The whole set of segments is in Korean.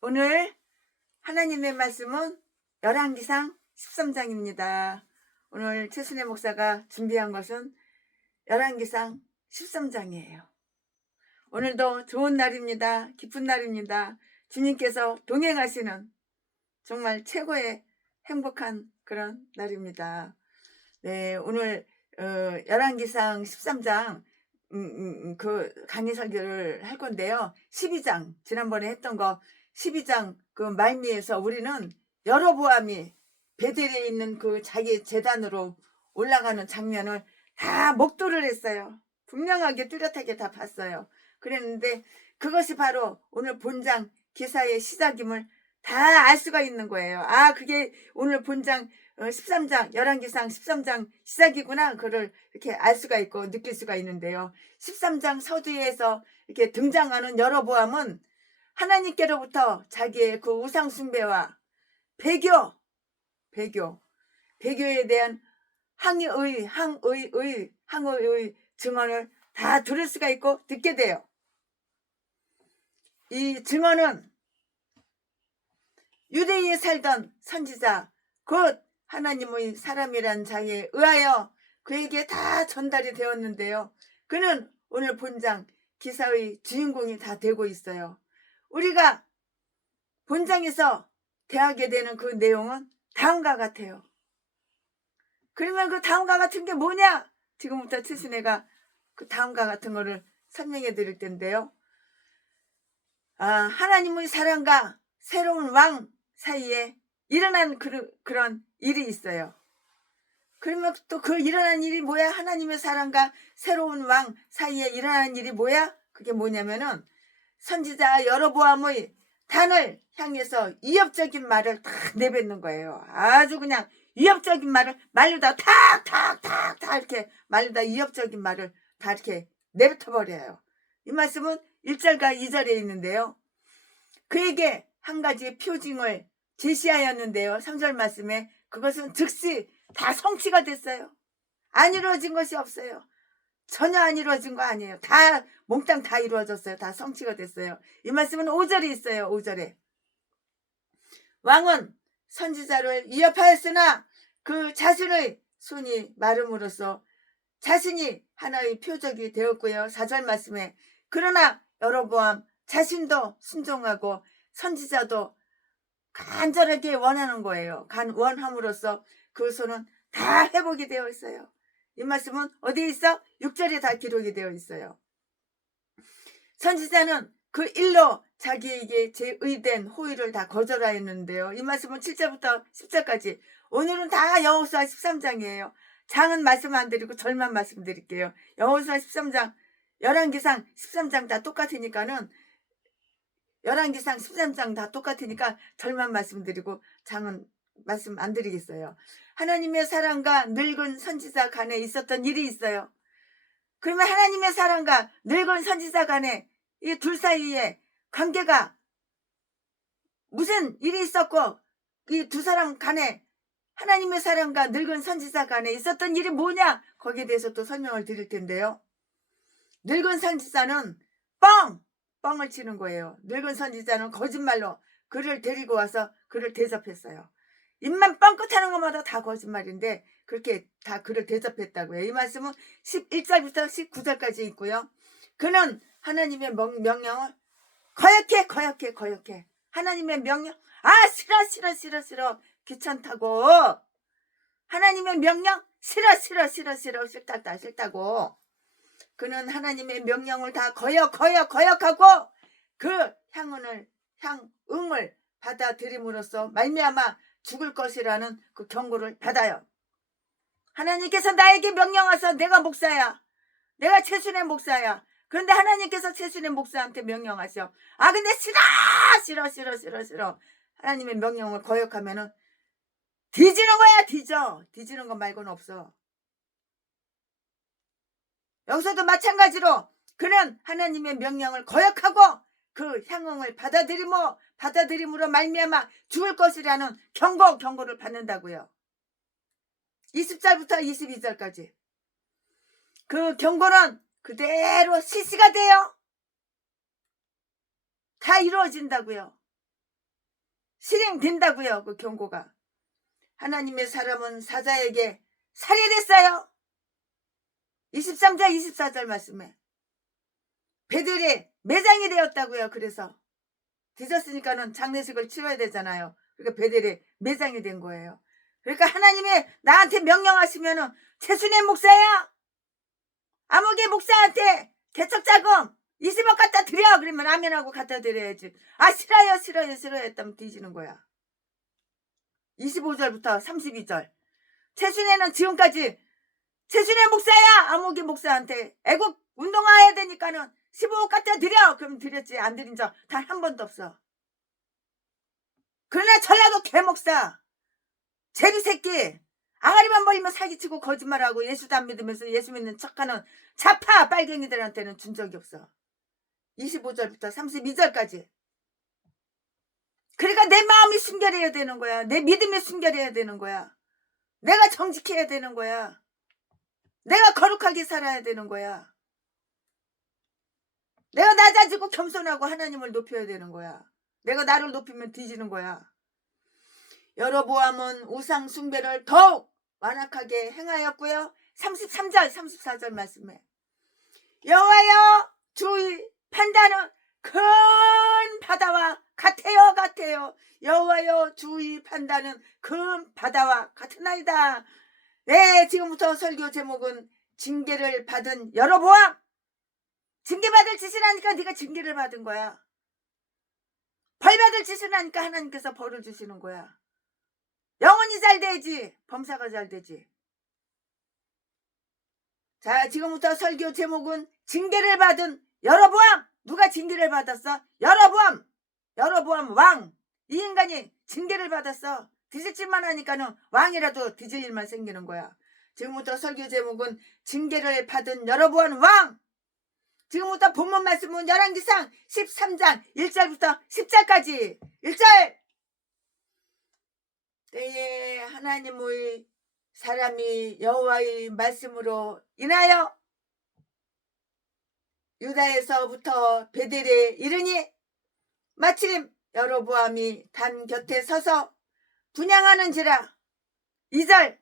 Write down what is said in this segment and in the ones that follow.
오늘 하나님의 말씀은 열왕기상 13장입니다. 오늘 최순애 목사가 준비한 것은 열왕기상 13장이에요. 오늘도 좋은 날입니다. 기쁜 날입니다. 주님께서 동행하시는 정말 최고의 행복한 그런 날입니다. 네, 오늘 열왕기상 13장 그 강의 설교를 할 건데요. 12장 지난번에 했던 거 12장 그 말미에서 우리는 여로보암이 베델에 있는 그 자기 제단으로 올라가는 장면을 다 목도를 했어요. 분명하게 뚜렷하게 다 봤어요. 그랬는데 그것이 바로 오늘 본장 기사의 시작임을 다 알 수가 있는 거예요. 아, 그게 오늘 본장 13장 열왕기상 13장 시작이구나. 그걸 이렇게 알 수가 있고 느낄 수가 있는데요. 13장 서두에서 이렇게 등장하는 여로보암은 하나님께로부터 자기의 그 우상 숭배와 배교에 대한 항의의 증언을 다 들을 수가 있고 듣게 돼요. 이 증언은 유대에 살던 선지자 곧 하나님의 사람이란 자에 의하여 그에게 다 전달이 되었는데요. 그는 오늘 본장 기사의 주인공이 다 되고 있어요. 우리가 본장에서 대하게 되는 그 내용은 다음과 같아요. 그러면 그 다음과 같은 게 뭐냐? 지금부터 최순애가 그 다음과 같은 거를 설명해 드릴 텐데요. 하나님의 사랑과 새로운 왕 사이에 일어난 그런 일이 있어요. 그러면 또 그 일어난 일이 뭐야? 하나님의 사랑과 새로운 왕 사이에 일어난 일이 뭐야? 그게 뭐냐면은 선지자 여로보암의 단을 향해서 위협적인 말을 탁 내뱉는 거예요. 아주 그냥 위협적인 말을 말로다 탁탁탁탁 이렇게 말로다 위협적인 말을 다 이렇게 내뱉어버려요. 이 말씀은 1절과 2절에 있는데요. 그에게 한 가지 표징을 제시하였는데요. 3절 말씀에 그것은 즉시 다 성취가 됐어요. 안 이루어진 것이 없어요. 전혀 안 이루어진 거 아니에요. 다 몽땅 다 이루어졌어요. 다 성취가 됐어요. 이 말씀은 5절에 있어요. 5절에 왕은 선지자를 위협하였으나 그 자신의 손이 마름으로써 자신이 하나의 표적이 되었고요. 4절 말씀에 그러나 여로보암 자신도 순종하고 선지자도 간절하게 원하는 거예요. 원함으로써 그 손은 다 회복이 되어 있어요. 이 말씀은 어디에 있어? 6절에 다 기록이 되어 있어요. 선지자는 그 일로 자기에게 제의된 호의를 다 거절하였는데요. 이 말씀은 7절부터 10절까지 오늘은 다 여호수아 13장이에요. 장은 말씀 안 드리고 절만 말씀드릴게요. 여호수아 13장 열왕기상 13장 다 똑같으니까는 열왕기상 13장 다 똑같으니까 절만 말씀드리고 장은 말씀 안 드리겠어요. 하나님의 사랑과 늙은 선지자 간에 있었던 일이 있어요. 그러면 하나님의 사랑과 늙은 선지자 간에 이 둘 사이에 관계가 무슨 일이 있었고 이 두 사람 간에 하나님의 사랑과 늙은 선지자 간에 있었던 일이 뭐냐? 거기에 대해서 또 설명을 드릴 텐데요. 늙은 선지자는 뻥을 치는 거예요. 늙은 선지자는 거짓말로 그를 데리고 와서 그를 대접했어요. 입만 뻥끗하는 것마다 다 거짓말인데 그렇게 다 그를 대접했다고요. 이 말씀은 11절부터 19절까지 있고요. 그는 하나님의 명령을 거역해. 하나님의 명령 싫어 귀찮다고. 하나님의 명령 싫다고. 그는 하나님의 명령을 다 거역하고 그 향응을 받아들임으로써 말미암아 죽을 것이라는 그 경고를 받아요. 하나님께서 나에게 명령하셔. 내가 목사야. 내가 최순애 목사야. 그런데 하나님께서 최순애 목사한테 명령하셔. 근데 싫어. 하나님의 명령을 거역하면은 뒤지는 거야. 뒤지는 거 말고는 없어. 여기서도 마찬가지로 그는 하나님의 명령을 거역하고 그 향응을 받아들임으로 말미암아 죽을 것이라는 경고를 받는다고요. 20절부터 22절까지 그 경고는 그대로 실시가 돼요. 다 이루어진다고요. 실행된다고요. 그 경고가. 하나님의 사람은 사자에게 살해됐어요. 23절 24절 말씀에 베델에 매장이 되었다고요. 그래서 뒤졌으니까는 장례식을 치러야 되잖아요. 그러니까 베델에 매장이 된 거예요. 그러니까 하나님이 나한테 명령하시면은 최순애 목사야, 아무개 목사한테 개척자금 20억 갖다 드려. 그러면 아멘하고 갖다 드려야지. 아 싫어요 싫어요 싫어요 했다면 뒤지는 거야. 25절부터 32절. 최순애는 지금까지 최순애 목사야, 아무개 목사한테 애국 운동화해야 되니까는 15억 갖다 드려. 그럼 드렸지. 안 드린 적 단 한 번도 없어. 그러나 전라도 개목사 제비새끼 아가리만 벌리면 사기치고 거짓말하고 예수도 안 믿으면서 예수 믿는 척하는 자파 빨갱이들한테는 준 적이 없어. 25절부터 32절까지. 그러니까 내 마음이 순결해야 되는 거야. 내 믿음이 순결해야 되는 거야. 내가 정직해야 되는 거야. 내가 거룩하게 살아야 되는 거야. 내가 낮아지고 겸손하고 하나님을 높여야 되는 거야. 내가 나를 높이면 뒤지는 거야. 여로보암은 우상 숭배를 더욱 완악하게 행하였고요. 33절 34절 말씀에 여호와여 주의 판단은 큰 바다와 같아요. 여호와여 주의 판단은 큰 바다와 같으나이다. 네, 지금부터 설교 제목은 징계를 받은 여로보암. 징계받을 짓을 하니까 네가 징계를 받은 거야. 벌받을 짓을 하니까 하나님께서 벌을 주시는 거야. 영혼이 잘 되지 범사가 잘 되지. 자, 지금부터 설교 제목은 징계를 받은 여로보암. 누가 징계를 받았어? 여로보암 왕. 이 인간이 징계를 받았어. 뒤질짓만 하니까는 왕이라도 뒤질 일만 생기는 거야. 지금부터 설교 제목은 징계를 받은 여로보암 왕. 지금부터 본문 말씀은 열왕기상 13장 1절부터 10절까지. 1절. 때에 하나님의 사람이 여호와의 말씀으로 인하여 유다에서부터 베델에 이르니 마침 여로보암이 단 곁에 서서 분향하는지라. 2절.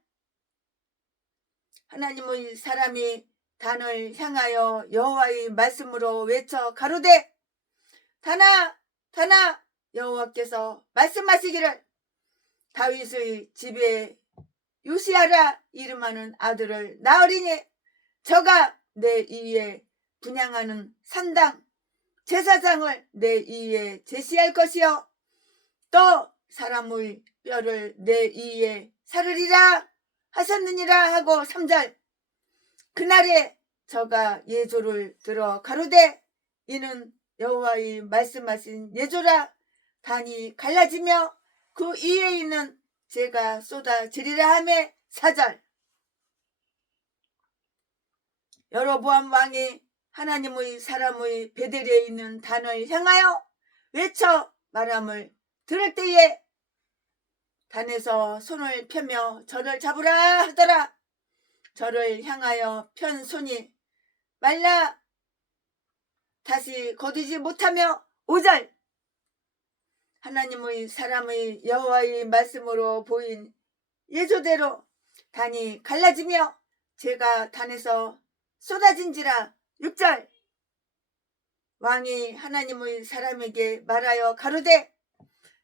하나님의 사람이 단을 향하여 여호와의 말씀으로 외쳐 가로되 다나 여호와께서 말씀하시기를 다윗의 집에 요시야라 이름하는 아들을 낳으리니 저가 내 위에 분향하는 산당 제사장을 내 위에 제시할 것이요 또 사람의 뼈를 내 위에 사르리라 하셨느니라 하고 3절. 그날에 저가 예조를 들어 가로되 이는 여호와의 말씀하신 예조라. 단이 갈라지며 그 위에 있는 재가 쏟아지리라 하매. 4절. 여로보암 왕이 하나님의 사람의 베델에 있는 단을 향하여 외쳐 말함을 들을 때에 단에서 손을 펴며 저를 잡으라 하더라. 저를 향하여 편 손이 말라 다시 거두지 못하며. 5절. 하나님의 사람의 여호와의 말씀으로 보인 예조대로 단이 갈라지며 재가 단에서 쏟아진지라. 6절. 왕이 하나님의 사람에게 말하여 가로되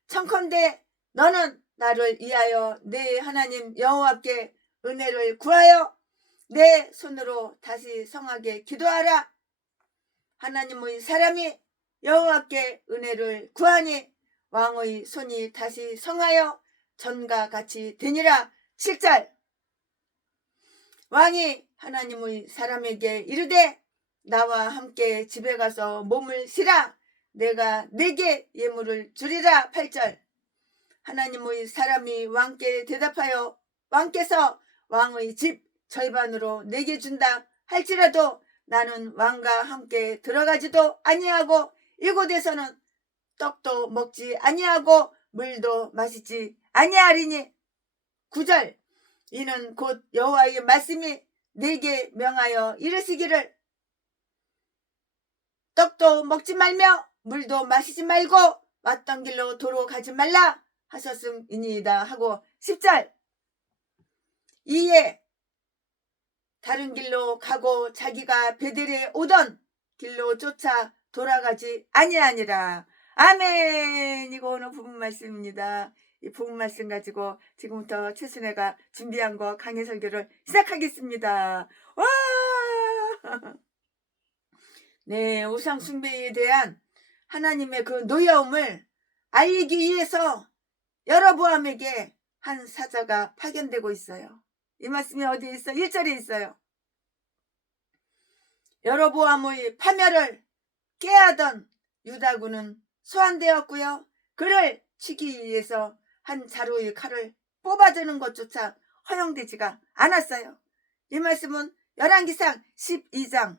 청컨대 너는 나를 위하여 내 하나님 여호와께 은혜를 구하여 내 손으로 다시 성하게 기도하라. 하나님의 사람이 여호와께 은혜를 구하니 왕의 손이 다시 성하여 전과 같이 되니라. 7절. 왕이 하나님의 사람에게 이르되 나와 함께 집에 가서 몸을 쉬라. 내가 네게 예물을 주리라. 8절. 하나님의 사람이 왕께 대답하여 왕께서 왕의 집 절반으로 내게 준다 할지라도 나는 왕과 함께 들어가지도 아니하고 이곳에서는 떡도 먹지 아니하고 물도 마시지 아니하리니. 9절. 이는 곧 여호와의 말씀이 내게 명하여 이르시기를 떡도 먹지 말며 물도 마시지 말고 왔던 길로 도로 가지 말라. 하셨음이니이다 하고 10절 이에 다른 길로 가고 자기가 베델에 오던 길로 쫓아 돌아가지 아니하니라. 아멘. 이거 오늘 부분 말씀입니다. 이 부분 말씀 가지고 지금부터 최순애가 준비한 거 강해 설교를 시작하겠습니다. 와! 네, 우상 숭배에 대한 하나님의 그 노여움을 알리기 위해서 여로보암에게 한 사자가 파견되고 있어요. 이 말씀이 어디에 있어? 1절에 있어요. 여로보암의 파멸을 깨하던 유다군은 소환되었고요. 그를 치기 위해서 한 자루의 칼을 뽑아주는 것조차 허용되지가 않았어요. 이 말씀은 열왕기상 12장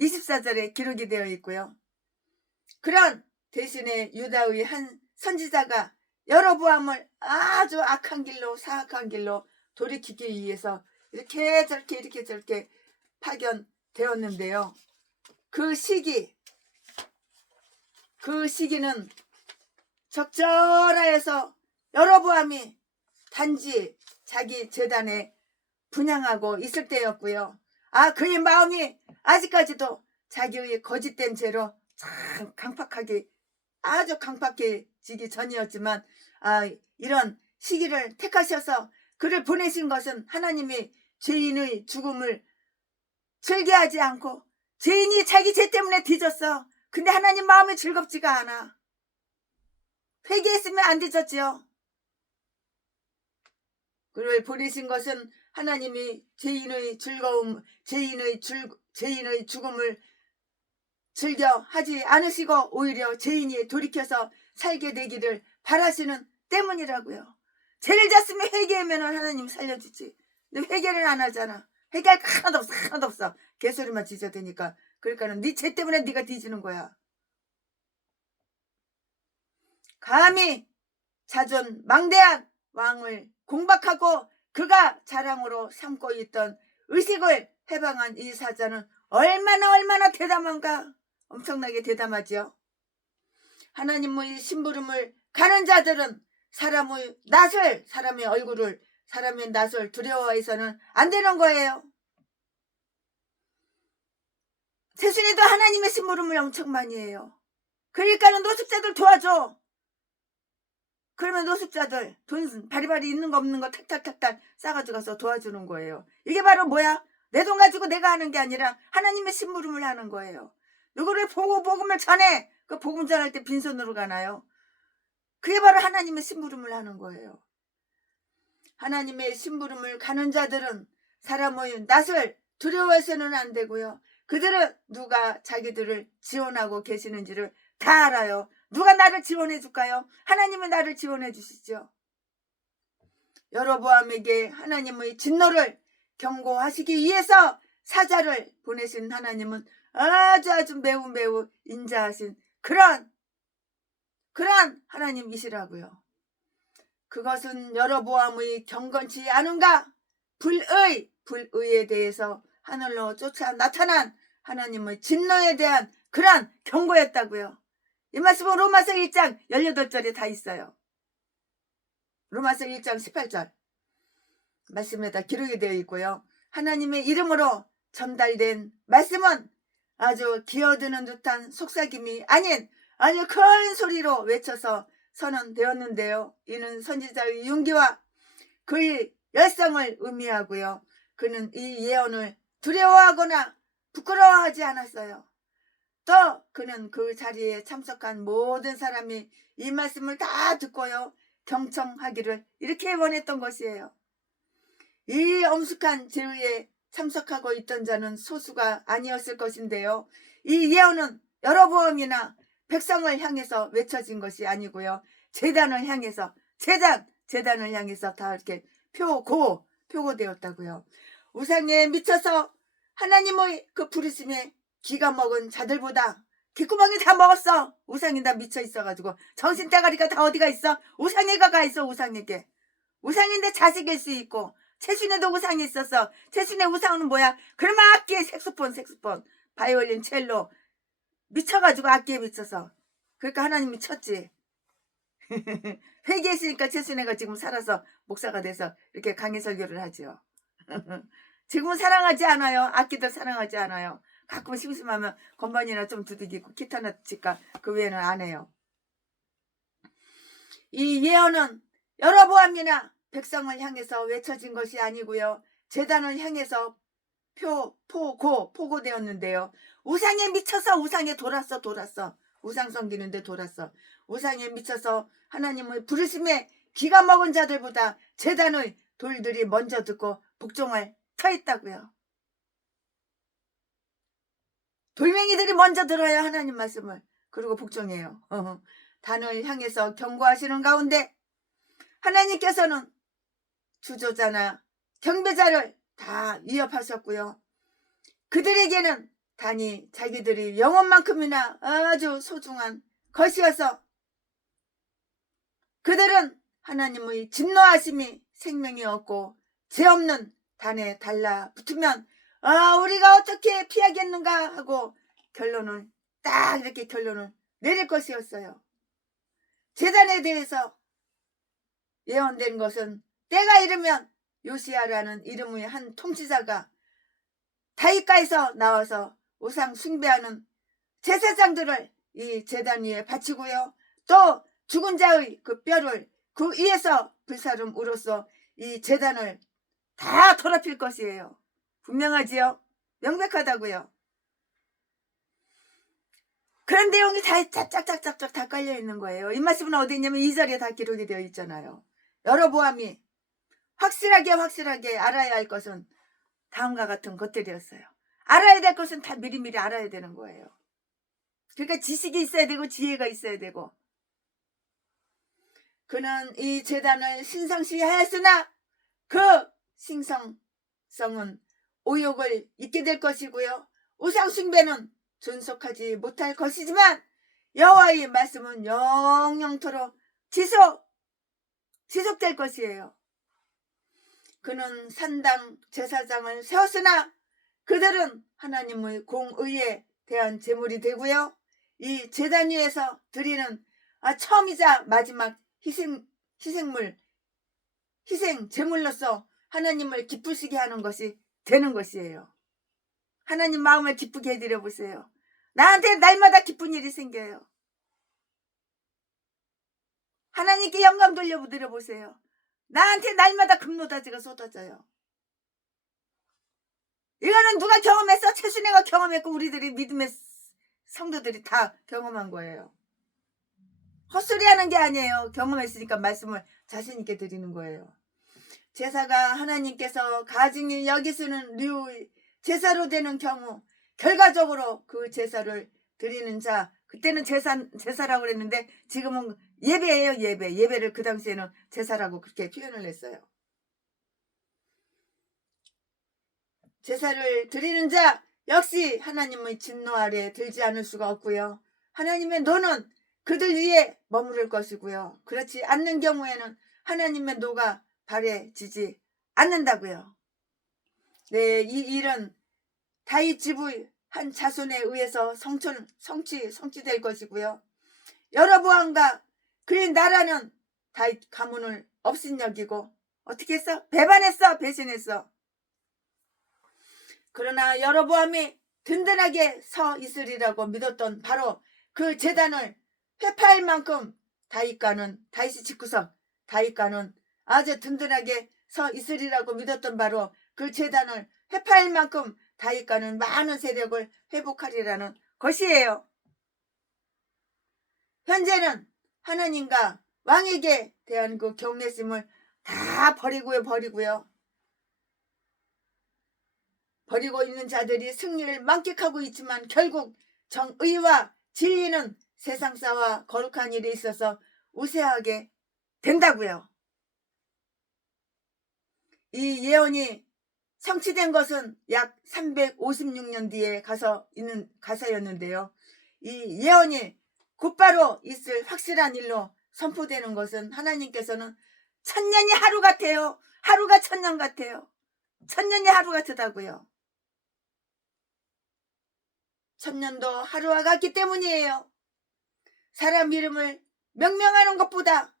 24절에 기록이 되어 있고요. 그런 대신에 유다의 한 선지자가 여로보암을 아주 악한 길로 사악한 길로 돌이키기 위해서 이렇게 저렇게 파견되었는데요. 그 시기는 적절하여서 여로보암이 단지 자기 재단에 분향하고 있을 때였고요. 그의 마음이 아직까지도 자기의 거짓된 죄로 참 아주 강팍해지기 전이었지만 이런 시기를 택하셔서 그를 보내신 것은 하나님이 죄인의 죽음을 즐겨하지 않고 죄인이 자기 죄 때문에 뒤졌어. 근데 하나님 마음이 즐겁지가 않아. 회개했으면 안 뒤졌지요. 그를 보내신 것은 하나님이 죄인의 죽음을 즐겨 하지 않으시고 오히려 죄인이 돌이켜서 살게 되기를 바라시는 때문이라고요. 죄를 졌으면 회개하면 하나님 살려주지. 근데 회개를 안 하잖아. 회개할 거 하나도 없어. 개소리만 지저대니까. 그러니까는 네 죄 때문에 네가 뒤지는 거야. 감히 자존 망대한 왕을 공박하고 그가 자랑으로 삼고 있던 의식을 해방한 이 사자는 얼마나 대담한가. 엄청나게 대담하지요. 하나님의 심부름을 가는 자들은 사람의 낯을 두려워해서는 안 되는 거예요. 세순이도 하나님의 심부름을 엄청 많이 해요. 그러니까는 노숙자들 도와줘. 그러면 노숙자들 돈 바리바리 있는 거 없는 거 탁탁 싸가지고 가서 도와주는 거예요. 이게 바로 뭐야? 내 돈 가지고 내가 하는 게 아니라 하나님의 심부름을 하는 거예요. 누구를 보고 복음을 전해. 그 복음 전할 때 빈손으로 가나요? 그게 바로 하나님의 심부름을 하는 거예요. 하나님의 심부름을 가는 자들은 사람의 낯을 두려워해서는 안 되고요. 그들은 누가 자기들을 지원하고 계시는지를 다 알아요. 누가 나를 지원해 줄까요? 하나님이 나를 지원해 주시죠. 여로보암에게 하나님의 진노를 경고하시기 위해서 사자를 보내신 하나님은 아주 매우 인자하신 그런 하나님이시라고요. 그것은 여로보암의 경건치 않은가? 불의에 대해서 하늘로 쫓아 나타난 하나님의 진노에 대한 그런 경고였다고요. 이 말씀은 로마서 1장 18절에 다 있어요. 로마서 1장 18절 말씀에다 기록이 되어 있고요. 하나님의 이름으로 전달된 말씀은 아주 기어드는 듯한 속삭임이 아닌 아주 큰 소리로 외쳐서 선언되었는데요. 이는 선지자의 용기와 그의 열성을 의미하고요. 그는 이 예언을 두려워하거나 부끄러워하지 않았어요. 또 그는 그 자리에 참석한 모든 사람이 이 말씀을 다 듣고요. 경청하기를 이렇게 원했던 것이에요. 이 엄숙한 제의에 참석하고 있던 자는 소수가 아니었을 것인데요. 이 예언은 여로보암이나 백성을 향해서 외쳐진 것이 아니고요. 재단을 향해서 다 이렇게 표고되었다고요. 우상에 미쳐서 하나님의 그 부르심에 기가 먹은 자들보다 귓구멍이 다 먹었어. 우상이 다 미쳐 있어가지고 정신대가리가 다 어디가 있어? 우상에가 가 있어. 우상에게. 우상인데 자식일 수 있고 최순애도 우상이 있었어. 최순애 우상은 뭐야? 그러면 악기에 색소폰 바이올린 첼로 미쳐가지고 악기에 미쳐서 그러니까 하나님이 쳤지. 회개했으니까 최순애가 지금 살아서 목사가 돼서 이렇게 강의 설교를 하죠. 지금은 사랑하지 않아요. 악기들 사랑하지 않아요. 가끔 심심하면 건반이나 좀 두들기고 기타나 치까 그 외에는 안 해요. 이 예언은 여러보암이나 백성을 향해서 외쳐진 것이 아니고요. 제단을 향해서 포고되었는데요. 우상에 미쳐서 우상에 돌았어. 우상 섬기는데 돌았어. 우상에 미쳐서 하나님의 부르심에 기가 먹은 자들보다 제단의 돌들이 먼저 듣고 복종할 터있다고요. 돌멩이들이 먼저 들어요. 하나님 말씀을. 그리고 복종해요. 단을 향해서 경고하시는 가운데 하나님께서는 주조자나 경배자를 다 위협하셨고요. 그들에게는 단이 자기들이 영혼만큼이나 아주 소중한 것이어서 그들은 하나님의 진노하심이 생명이 없고 죄 없는 단에 달라붙으면 우리가 어떻게 피하겠는가 하고 결론을 딱 이렇게 결론을 내릴 것이었어요. 제단에 대해서 예언된 것은 때가 이르면 요시야라는 이름의 한 통치자가 다윗가에서 나와서 우상 숭배하는 제사장들을 이 제단 위에 바치고요. 또 죽은 자의 그 뼈를 그 위에서 불사름으로써 이 제단을 다 더럽힐 것이에요. 분명하지요? 명백하다고요. 그런 내용이 다 짝짝짝짝짝 다 깔려있는 거예요. 이 말씀은 어디 있냐면 2절에 다 기록이 되어 있잖아요. 여로보암이 확실하게 알아야 할 것은 다음과 같은 것들이었어요. 알아야 될 것은 다 미리미리 알아야 되는 거예요. 그러니까 지식이 있어야 되고 지혜가 있어야 되고. 그는 이 제단을 신성시하였으나 그 신성성은 오욕을 잊게 될 것이고요. 우상숭배는 존속하지 못할 것이지만 여호와의 말씀은 영영토록 지속될 것이에요. 그는 산당 제사장을 세웠으나 그들은 하나님의 공의에 대한 제물이 되고요. 이 제단 위에서 드리는 처음이자 마지막 희생 제물로서 하나님을 기쁘시게 하는 것이 되는 것이에요. 하나님 마음을 기쁘게 해드려 보세요. 나한테 날마다 기쁜 일이 생겨요. 하나님께 영광 돌려드려 보세요. 나한테 날마다 금노다지가 쏟아져요. 이거는 누가 경험했어? 최순애가 경험했고 우리들이 믿음의 성도들이 다 경험한 거예요. 헛소리 하는 게 아니에요. 경험했으니까 말씀을 자신 있게 드리는 거예요. 제사가 하나님께서 가증히 여기시는 류의 제사로 되는 경우 결과적으로 그 제사를 드리는 자, 그때는 제사라고 그랬는데 지금은 예배예요. 예배를 그 당시에는 제사라고 그렇게 표현을 했어요. 제사를 드리는 자 역시 하나님의 진노 아래 들지 않을 수가 없고요. 하나님의 노는 그들 위에 머무를 것이고요. 그렇지 않는 경우에는 하나님의 노가 발해지지 않는다고요. 네, 이 일은 다윗 집의 한 자손에 의해서 성취될 것이고요. 여로보암과 그의 나라는 다윗 가문을 업신여기고 어떻게 했어? 배신했어. 그러나 여로보암이 든든하게 서 있으리라고 믿었던 바로 그 제단을 회파할 만큼 다윗이 직구석 다윗과는 아주 든든하게 서 있으리라고 믿었던 바로 그 제단을 회파할 만큼 다윗과는 많은 세력을 회복하리라는 것이에요. 현재는 하나님과 왕에게 대한 그 경외심을 다 버리고 있는 자들이 승리를 만끽하고 있지만 결국 정의와 진리는 세상사와 거룩한 일에 있어서 우세하게 된다고요. 이 예언이 성취된 것은 약 356년 뒤에 있는 가사였는데요. 이 예언이 곧바로 있을 확실한 일로 선포되는 것은 하나님께서는 천년이 하루 같아요. 하루가 천년 같아요. 천년이 하루 같다고요. 천년도 하루와 같기 때문이에요. 사람 이름을 명명하는 것보다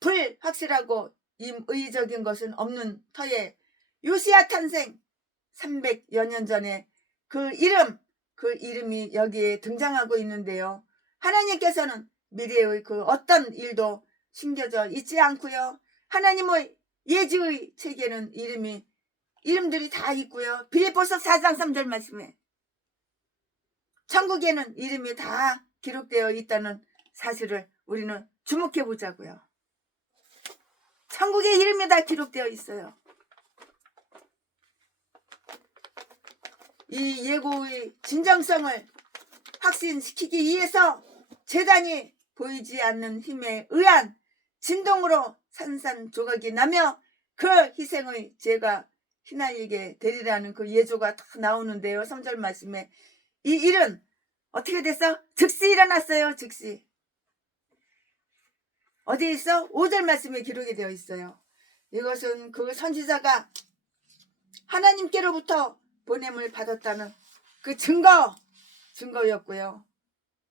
불확실하고 임의적인 것은 없는 터에 요시야 탄생 300여 년 전에 그 이름이 여기에 등장하고 있는데요. 하나님께서는 미래의 그 어떤 일도 숨겨져 있지 않고요. 하나님의 예지의 책에는 이름들이 다 있고요. 빌립보서 4장 3절 말씀에 천국에는 이름이 다 기록되어 있다는 사실을 우리는 주목해 보자고요. 천국에 이름이 다 기록되어 있어요. 이 예고의 진정성을 확신시키기 위해서 제단이 보이지 않는 힘에 의한 진동으로 산산조각이 나며 그 희생의 죄가 휘날리게 되리라는 그 예조가 다 나오는데요. 3절 말씀에 이 일은 어떻게 됐어? 즉시 일어났어요. 즉시. 어디에 있어? 5절 말씀에 기록이 되어 있어요. 이것은 그 선지자가 하나님께로부터 보냄을 받았다는 그 증거였고요.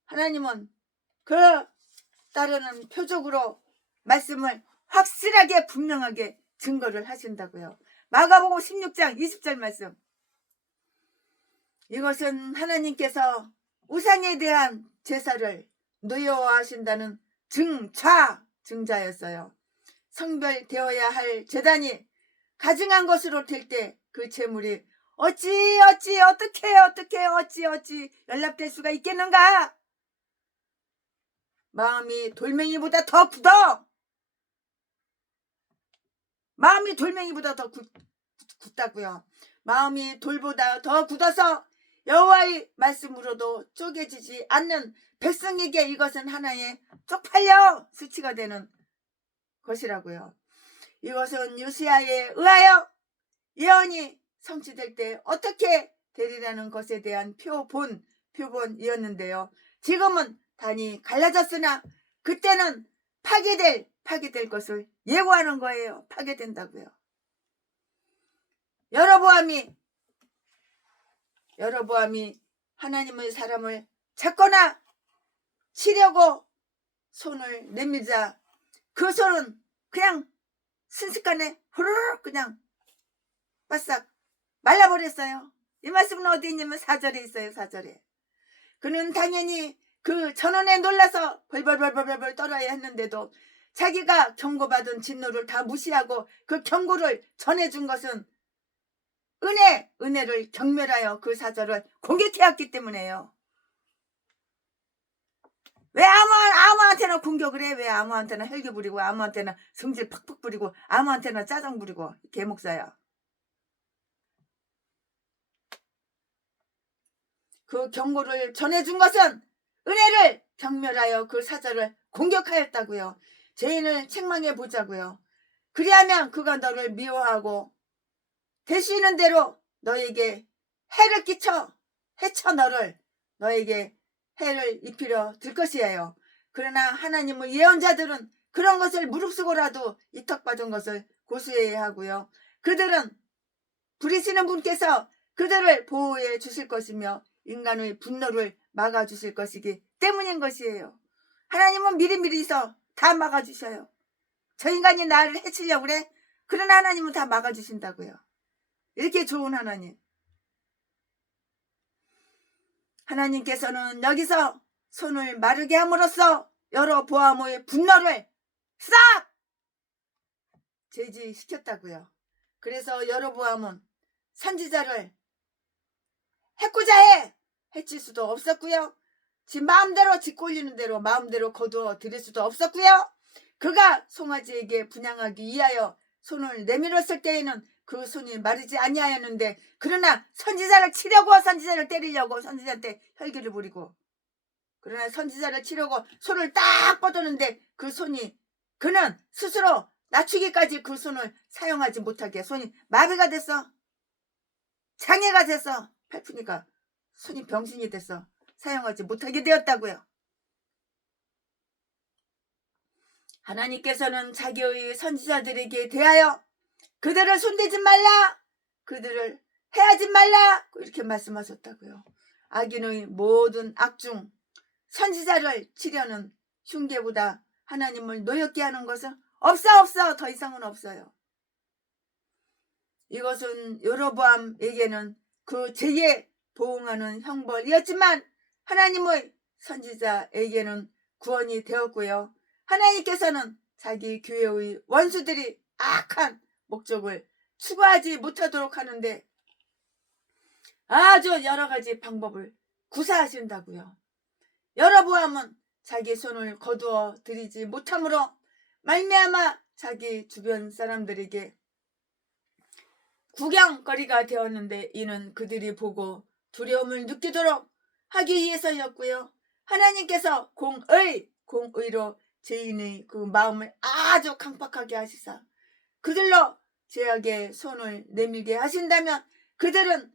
하나님은 그 따르는 표적으로 말씀을 확실하게 분명하게 증거를 하신다고요. 마가복음 16장 20절 말씀. 이것은 하나님께서 우상에 대한 제사를 노여워하신다는 증자였어요. 성별되어야 할 제단이 가증한 것으로 될 때 그 제물이 어찌 연락될 수가 있겠는가? 마음이 돌멩이보다 더 굳어. 마음이 돌멩이보다 더 굳다고요. 마음이 돌보다 더 굳어서 여호와의 말씀으로도 쪼개지지 않는 백성에게 이것은 하나의 쪽팔려 수치가 되는 것이라고요. 이것은 요시야에 의하여 예언이 성취될 때 어떻게 되리라는 것에 대한 표본이었는데요. 지금은 단이 갈라졌으나 그때는 파괴될 것을 예고하는 거예요. 파괴된다고요. 여로보암이 하나님의 사람을 찾거나 치려고 손을 내밀자 그 손은 그냥 순식간에 후루룩 그냥 바싹 말라버렸어요. 이 말씀은 어디 있냐면 4절에 있어요. 4절에. 그는 당연히 그 전원에 놀라서 벌벌 떨어야 했는데도 자기가 경고받은 진노를 다 무시하고 그 경고를 전해준 것은 은혜를 경멸하여 그 사절을 공격해왔기 때문에요. 왜 아무한테나 공격을 해? 왜 아무한테나 헬기 부리고 아무한테나 성질 팍팍 부리고 아무한테나 짜증 부리고 개목사야. 그 경고를 전해준 것은 은혜를 경멸하여 그 사절을 공격하였다고요. 죄인을 책망해 보자고요. 그리하면 그가 너를 미워하고 되시는 대로 너에게 해를 해쳐 너에게 해를 입히려 들 것이에요. 그러나 하나님의 예언자들은 그런 것을 무릅쓰고라도 이턱받은 것을 고수해야 하고요. 그들은 부리시는 분께서 그들을 보호해 주실 것이며 인간의 분노를 막아주실 것이기 때문인 것이에요. 하나님은 미리미리서 다 막아주셔요. 저 인간이 나를 해치려고 그래? 그러나 하나님은 다 막아주신다고요. 이렇게 좋은 하나님. 하나님께서는 여기서 손을 마르게 함으로써 여로보암의 분노를 싹 제지시켰다고요. 그래서 여로보암은 선지자를 해코자 해칠 수도 없었고요. 지 마음대로 짓골리는 대로 마음대로 거두어 들일 수도 없었고요. 그가 송아지에게 분양하기 위하여 손을 내밀었을 때에는 그 손이 마르지 아니하였는데 그러나 선지자를 치려고 선지자를 때리려고 선지자한테 혈기를 부리고 그러나 선지자를 치려고 손을 딱 뻗었는데 그는 스스로 낮추기까지 그 손을 사용하지 못하게 손이 마비가 됐어. 장애가 됐어. 팔프니까 손이 병신이 됐어. 사용하지 못하게 되었다고요. 하나님께서는 자기의 선지자들에게 대하여 그들을 손대지 말라, 그들을 해하지 말라 이렇게 말씀하셨다고요. 악인의 모든 악 중 선지자를 치려는 흉계보다 하나님을 노엽게 하는 것은 없어. 더 이상은 없어요. 이것은 여로보암에게는 그 죄에 보응하는 형벌이었지만 하나님의 선지자에게는 구원이 되었고요. 하나님께서는 자기 교회의 원수들이 악한 목적을 추구하지 못하도록 하는데 아주 여러 가지 방법을 구사하신다고요. 여로보암은 자기 손을 거두어 들이지 못함으로 말미암아 자기 주변 사람들에게 구경거리가 되었는데 이는 그들이 보고 두려움을 느끼도록 하기 위해서였고요. 하나님께서 공의로 죄인의 그 마음을 아주 강팍하게 하시사 그들로 죄악의 손을 내밀게 하신다면 그들은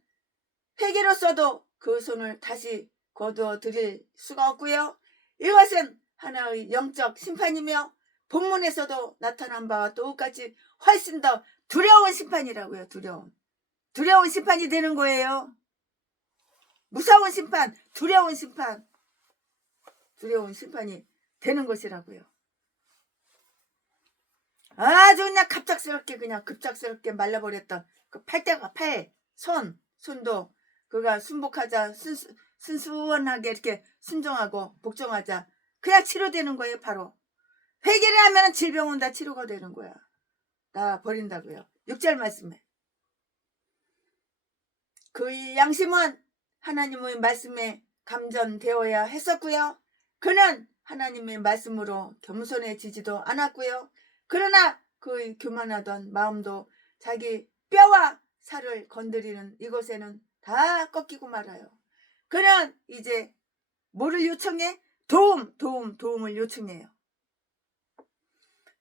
회개로서도 그 손을 다시 거두어 드릴 수가 없고요. 이것은 하나의 영적 심판이며 본문에서도 나타난 바와 똑같이 훨씬 더 두려운 심판이라고요. 두려운 심판이 되는 거예요. 무서운 심판, 두려운 심판이 되는 것이라고요. 아주 그냥 급작스럽게 말라버렸던 그 손도 그가 순복하자 순수원하게 이렇게 순종하고 복종하자 그냥 치료되는 거예요. 바로 회개를 하면 질병은 다 치료가 되는 거야. 다 버린다고요. 6절 말씀에 그의 양심은 하나님의 말씀에 감전되어야 했었고요. 그는 하나님의 말씀으로 겸손해지지도 않았고요. 그러나 그의 교만하던 마음도 자기 뼈와 살을 건드리는 이것에는 다 꺾이고 말아요. 그는 이제 뭐를 요청해? 도움을 요청해요.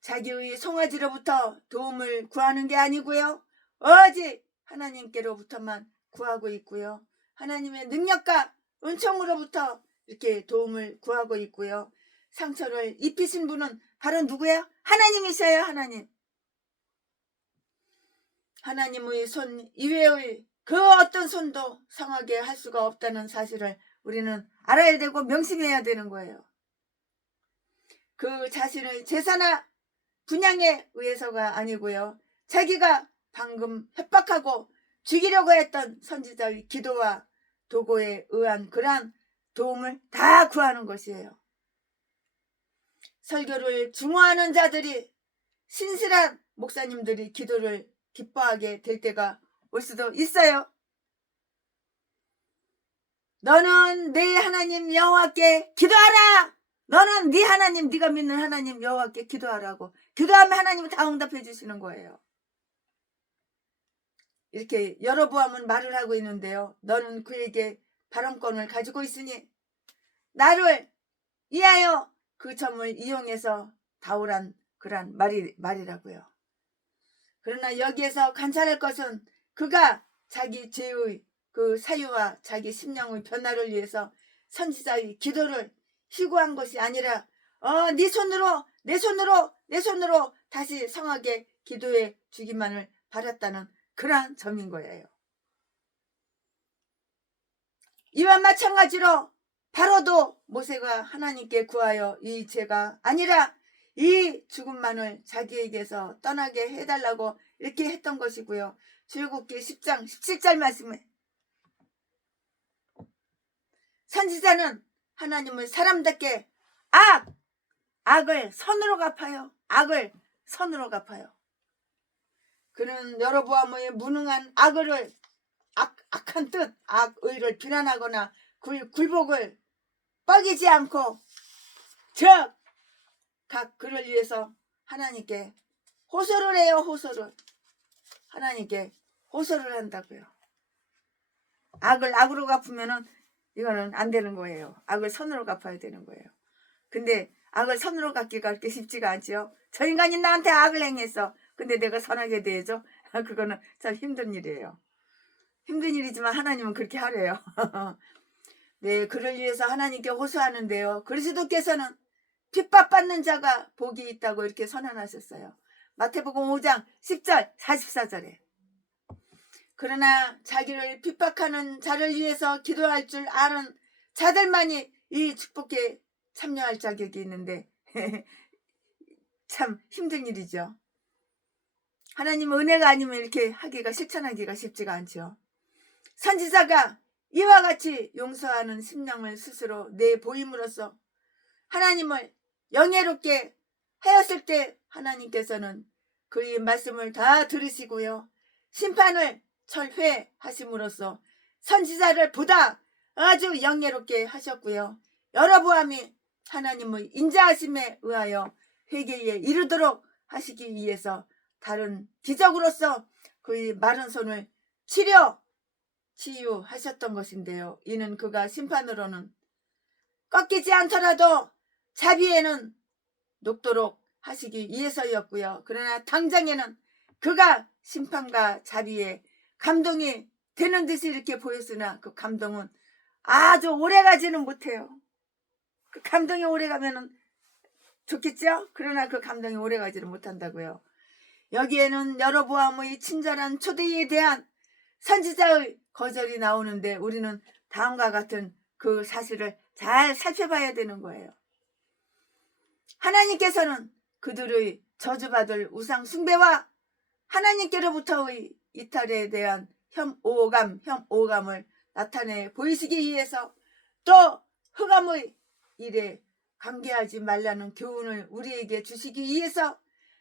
자기의 송아지로부터 도움을 구하는 게 아니고요. 오직 하나님께로부터만 구하고 있고요. 하나님의 능력과 은총으로부터 이렇게 도움을 구하고 있고요. 상처를 입히신 분은 바로 누구야? 하나님이셔요. 하나님의 손 이외의 그 어떤 손도 성하게 할 수가 없다는 사실을 우리는 알아야 되고 명심해야 되는 거예요. 그 자신의 제사나 분양에 의해서가 아니고요. 자기가 방금 협박하고 죽이려고 했던 선지자의 기도와 도고에 의한 그러한 도움을 다 구하는 것이에요. 설교를 중화하는 자들이 신실한 목사님들이 기도를 기뻐하게 될 때가 올 수도 있어요. 너는 내 하나님 여호와께 기도하라. 너는 네 하나님, 네가 믿는 하나님 여호와께 기도하라고. 기도하면 하나님은 다 응답해 주시는 거예요. 이렇게 여로보암은 말을 하고 있는데요. 너는 그에게 발언권을 가지고 있으니 나를 위하여 그 점을 이용해서 다우란 그런 말이라고요. 그러나 여기에서 관찰할 것은 그가 자기 죄의 그 사유와 자기 심령의 변화를 위해서 선지자의 기도를 희구한 것이 아니라 네 손으로 내 손으로 다시 성하게 기도해 주기만을 바랐다는 그러한 점인 거예요. 이와 마찬가지로 바로도 모세가 하나님께 구하여 이 죄가 아니라 이 죽음만을 자기에게서 떠나게 해달라고 이렇게 했던 것이고요. 출애굽기 10장 17절 말씀에 선지자는 하나님을 사람답게 악을 선으로 갚아요. 악을 선으로 갚아요. 그는 여로보암의 무능한 악한 뜻, 악의를 비난하거나 굴복을 뻐기지 않고 즉 각 그를 위해서 하나님께 호소를 해요. 하나님께 호소를 한다고요. 악을 악으로 갚으면은 이거는 안 되는 거예요. 악을 선으로 갚아야 되는 거예요. 근데 악을 선으로 갚기가 그렇게 쉽지가 않지요. 저 인간이 나한테 악을 행했어. 근데 내가 선하게 대해줘? 그거는 참 힘든 일이에요. 힘든 일이지만 하나님은 그렇게 하래요. 네, 그를 위해서 하나님께 호소하는데요. 그리스도께서는 핍박받는 자가 복이 있다고 이렇게 선언하셨어요. 마태복음 5장 10절 44절에 그러나 자기를 핍박하는 자를 위해서 기도할 줄 아는 자들만이 이 축복에 참여할 자격이 있는데 참 힘든 일이죠. 하나님 은혜가 아니면 이렇게 하기가 실천하기가 쉽지가 않죠. 선지자가 이와 같이 용서하는 심령을 스스로 내보임으로써 하나님을 영예롭게 하였을 때 하나님께서는 그의 말씀을 다 들으시고요. 심판을 철회하심으로써 선지자를 보다 아주 영예롭게 하셨고요. 여러보암이 하나님의 인자하심에 의하여 회개에 이르도록 하시기 위해서 다른 기적으로서 그의 마른 손을 치유하셨던 것인데요. 이는 그가 심판으로는 꺾이지 않더라도 자비에는 녹도록 하시기 위해서였고요. 그러나 당장에는 그가 심판과 자비에 감동이 되는 듯이 이렇게 보였으나 그 감동은 아주 오래가지는 못해요. 그 감동이 오래가면은 좋겠죠? 그러나 그 감동이 오래가지는 못한다고요. 여기에는 여로보암의 친절한 초대에 대한 선지자의 거절이 나오는데 우리는 다음과 같은 그 사실을 잘 살펴봐야 되는 거예요. 하나님께서는 그들의 저주받을 우상 숭배와 하나님께로부터의 이탈에 대한 혐오감을 나타내 보이시기 위해서 또 흑암의 일에 관계하지 말라는 교훈을 우리에게 주시기 위해서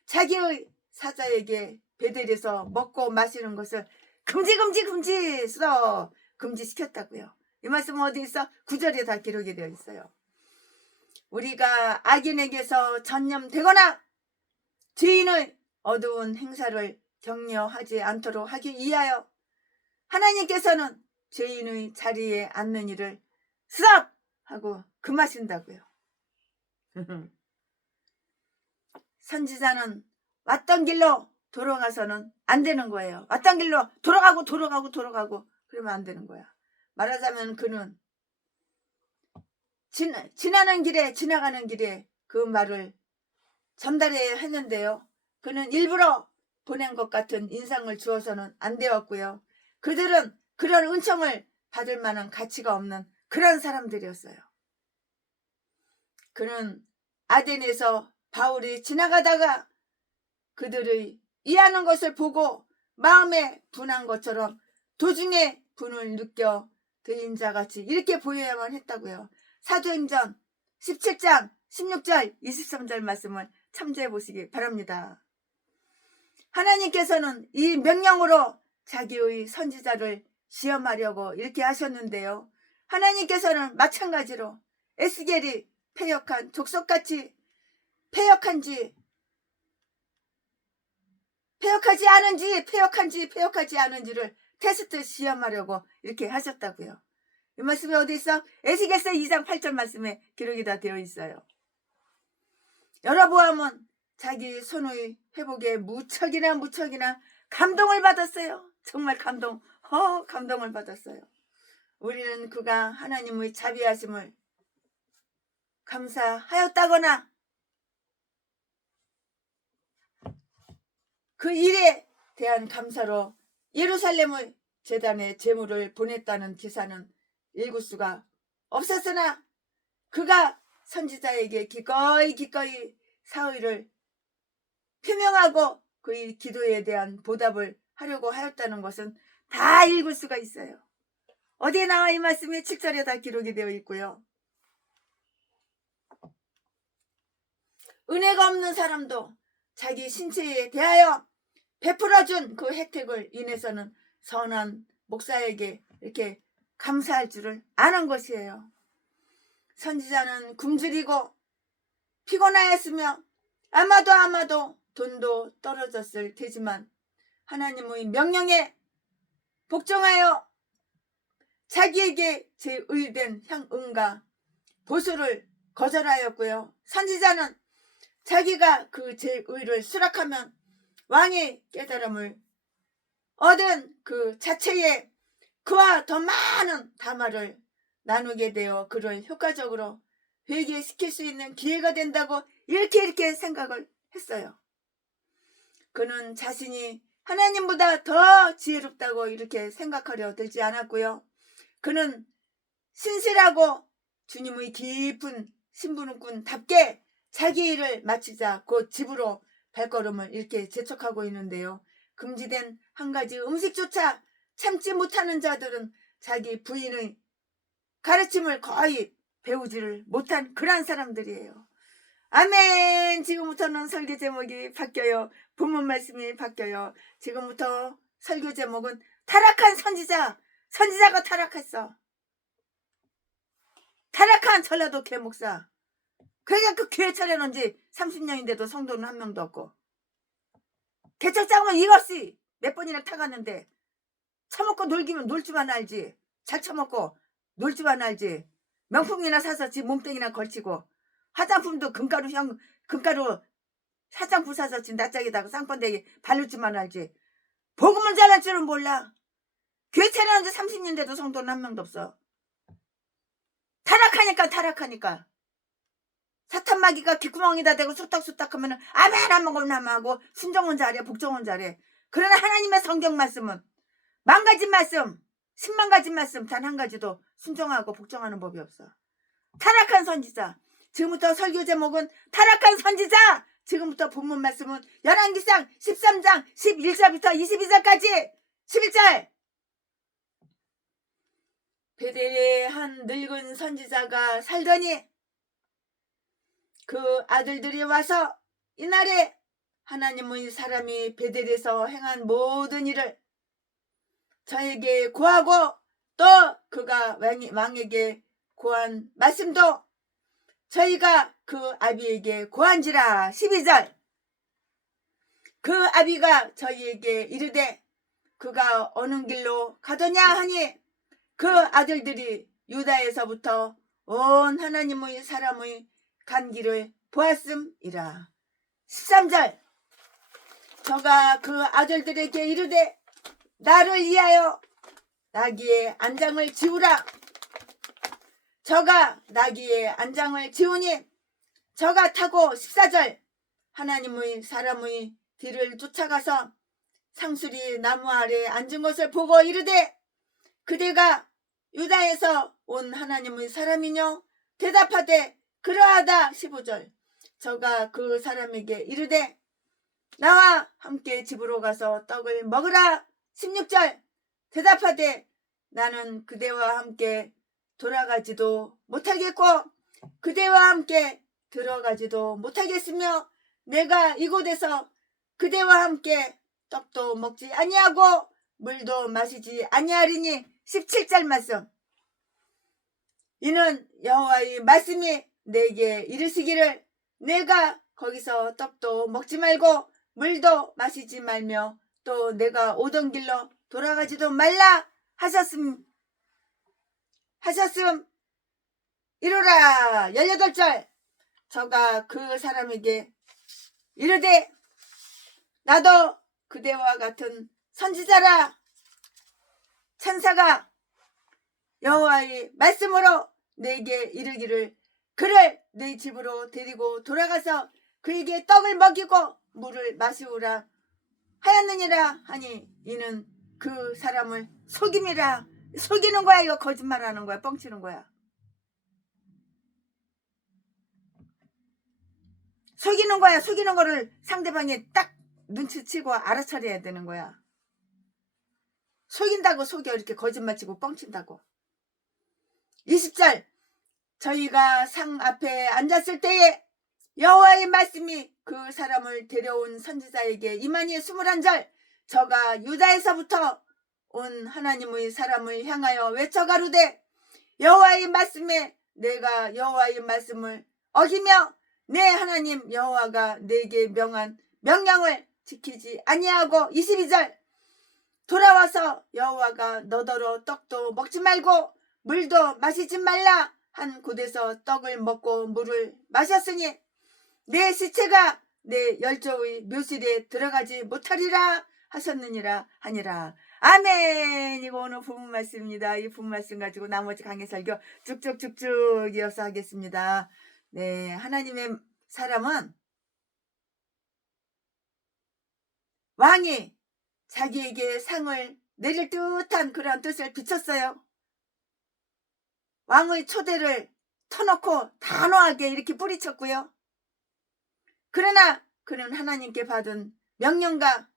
자기의 사자에게 베델에서 먹고 마시는 것을 금지스러 금지시켰다고요. 이 말씀은 어디 있어? 9절에 다 기록이 되어 있어요. 우리가 악인에게서 전념되거나 죄인의 어두운 행사를 격려하지 않도록 하기 위하여 하나님께서는 죄인의 자리에 앉는 일을 스탑! 하고 금하신다고요. 선지자는 왔던 길로 돌아가서는 안 되는 거예요. 왔던 길로 돌아가고 그러면 안 되는 거야. 말하자면 그는 지나가는 길에 그 말을 전달해야 했는데요. 그는 일부러 보낸 것 같은 인상을 주어서는 안 되었고요. 그들은 그런 은총을 받을 만한 가치가 없는 그런 사람들이었어요. 그는 아덴에서 바울이 지나가다가 그들의 이해하는 것을 보고 마음에 분한 것처럼 도중에 분을 느껴 들린 자같이 이렇게 보여야만 했다고요. 사도행전 17장 16절 23절 말씀을 참조해 보시기 바랍니다. 하나님께서는 이 명령으로 자기의 선지자를 시험하려고 이렇게 하셨는데요. 하나님께서는 마찬가지로 에스겔이 패역한 족속같이 패역한지 패역하지 않은지를 테스트 시험하려고 이렇게 하셨다고요. 이 말씀이 어디 있어? 에스겔서 2장 8절 말씀에 기록이 다 되어 있어요. 여로보암은 자기 손의 회복에 무척이나 감동을 받았어요. 정말 감동을 받았어요. 우리는 그가 하나님의 자비하심을 감사하였다거나 그 일에 대한 감사로 예루살렘의 제단에 제물을 보냈다는 기사는 읽을 수가 없었으나 그가 선지자에게 기꺼이 사의를 표명하고 그의 기도에 대한 보답을 하려고 하였다는 것은 다 읽을 수가 있어요. 어디에 나와 이 말씀이 7절에 다 기록이 되어 있고요. 은혜가 없는 사람도 자기 신체에 대하여 베풀어준 그 혜택을 인해서는 선한 목사에게 이렇게 감사할 줄을 아는 것이에요. 선지자는 굶주리고 피곤하였으며 아마도 돈도 떨어졌을 테지만 하나님의 명령에 복종하여 자기에게 제의된 향응과 보수를 거절하였고요. 선지자는 자기가 그 제의를 수락하면 왕의 깨달음을 얻은 그 자체에 그와 더 많은 담화를 나누게 되어 그를 효과적으로 회개시킬 수 있는 기회가 된다고 이렇게 생각을 했어요. 그는 자신이 하나님보다 더 지혜롭다고 이렇게 생각하려 들지 않았고요. 그는 신실하고 주님의 깊은 신분꾼답게 자기 일을 마치자 곧 집으로 발걸음을 이렇게 재촉하고 있는데요. 금지된 한 가지 음식조차 참지 못하는 자들은 자기 부인의 가르침을 거의 배우지를 못한 그런 사람들이에요. 아멘. 지금부터는 설교 제목이 바뀌어요. 본문 말씀이 바뀌어요. 지금부터 설교 제목은 타락한 선지자. 선지자가 타락했어. 타락한 전라도 개목사. 그러니까 그 교회 차려놓은 지 30년인데도 성도는 한 명도 없고, 개척장은 이것이 몇 번이나 타갔는데, 처먹고 놀기면 놀 줄만 알지. 잘 처먹고 놀 줄만 알지. 명품이나 사서 지 몸뚱이나 걸치고, 화장품도 금가루 화장품 사서 지 낯짝에다가 쌍번대기 바를 줄만 알지. 복음을 잘할 줄은 몰라. 교회 차려놓은 지 30년인데도 성도는 한 명도 없어. 타락하니까 사탄 마귀가 귓구멍에다 대고 쑥닥쑥닥 하면은 아멘 아멘 하고 순종은 잘해, 복종은 잘해. 그러나 하나님의 성경 말씀은 10,000가지 말씀, 100,000가지 말씀 단 한 가지도 순종하고 복종하는 법이 없어. 타락한 선지자. 지금부터 설교 제목은 타락한 선지자. 지금부터 본문 말씀은 열왕기상 13장 11절부터 22절까지. 11절. 베델에 한 늙은 선지자가 살더니 그 아들들이 와서 이날에 하나님의 사람이 베델에서 행한 모든 일을 저에게 고하고, 또 그가 왕에게 고한 말씀도 저희가 그 아비에게 고한지라. 12절. 그 아비가 저희에게 이르되 그가 어느 길로 가더냐 하니 그 아들들이 유다에서부터 온 하나님의 사람의 간 길을 보았음이라. 13절. 저가 그 아들들에게 이르되 나를 위하여 나귀의 안장을 지우라. 저가 나귀의 안장을 지우니 저가 타고. 14절. 하나님의 사람의 뒤를 쫓아가서 상수리 나무 아래 앉은 것을 보고 이르되 그대가 유다에서 온 하나님의 사람이뇨? 대답하되 그러하다. 15절. 저가 그 사람에게 이르되 나와 함께 집으로 가서 떡을 먹으라. 16절. 대답하되 나는 그대와 함께 돌아가지도 못하겠고 그대와 함께 들어가지도 못하겠으며 내가 이곳에서 그대와 함께 떡도 먹지 아니하고 물도 마시지 아니하리니. 17절 말씀. 이는 여호와의 말씀이 내게 이르시기를 내가 거기서 떡도 먹지 말고 물도 마시지 말며 또 내가 오던 길로 돌아가지도 말라 하셨음. 이루라. 18절. 저가 그 사람에게 이르되 나도 그대와 같은 선지자라. 천사가 여호와의 말씀으로 내게 이르기를 그를 네 집으로 데리고 돌아가서 그에게 떡을 먹이고 물을 마시우라 하였느니라 하니 이는 그 사람을 속임이라. 속이는 거야. 이거 거짓말하는 거야. 뻥치는 거야. 속이는 거야. 속이는 거를 상대방이 딱 눈치채고 알아차려야 되는 거야. 속인다고 속여. 이렇게 거짓말치고 뻥친다고. 20절. 저희가 상 앞에 앉았을 때에 여호와의 말씀이 그 사람을 데려온 선지자에게 임하니. 21절. 저가 유다에서부터 온 하나님의 사람을 향하여 외쳐 가로되 여호와의 말씀에 내가 여호와의 말씀을 어기며 내 하나님 여호와가 내게 명한 명령을 지키지 아니하고. 22절. 돌아와서 여호와가 너더러 떡도 먹지 말고 물도 마시지 말라 한 곳에서 떡을 먹고 물을 마셨으니 내 시체가 내 열조의 묘실에 들어가지 못하리라 하셨느니라 하니라. 아멘. 이거 오늘 부분 말씀입니다. 이 부분 말씀 가지고 나머지 강의 설교 쭉쭉쭉쭉 이어서 하겠습니다. 네, 하나님의 사람은 왕이 자기에게 상을 내릴 듯한 그런 뜻을 비쳤어요. 왕의 초대를 터놓고 단호하게 이렇게 뿌리쳤고요. 그러나 그는 하나님께 받은 명령과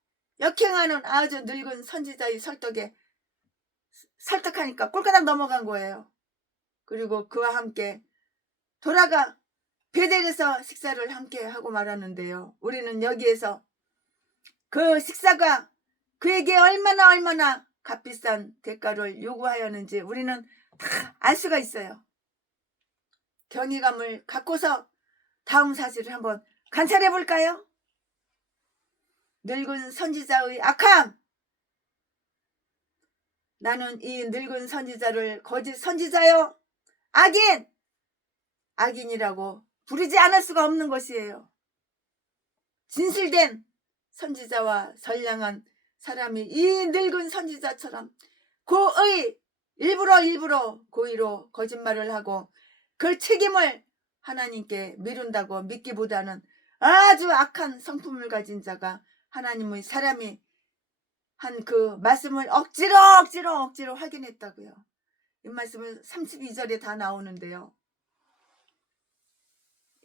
역행하는 아주 늙은 선지자의 설득하니까 꼴까닥 넘어간 거예요. 그리고 그와 함께 돌아가 베델에서 식사를 함께 하고 말았는데요. 우리는 여기에서 그 식사가 그에게 얼마나 값비싼 대가를 요구하였는지 우리는 다 알 수가 있어요. 경이감을 갖고서 다음 사실을 한번 관찰해 볼까요? 늙은 선지자의 악함. 나는 이 늙은 선지자를 거짓 선지자요, 악인이라고 부르지 않을 수가 없는 것이에요. 진실된 선지자와 선량한 사람이 이 늙은 선지자처럼 일부러 고의로 거짓말을 하고 그 책임을 하나님께 미룬다고 믿기보다는 아주 악한 성품을 가진 자가 하나님의 사람이 한 그 말씀을 억지로 확인했다고요. 이 말씀은 32절에 다 나오는데요.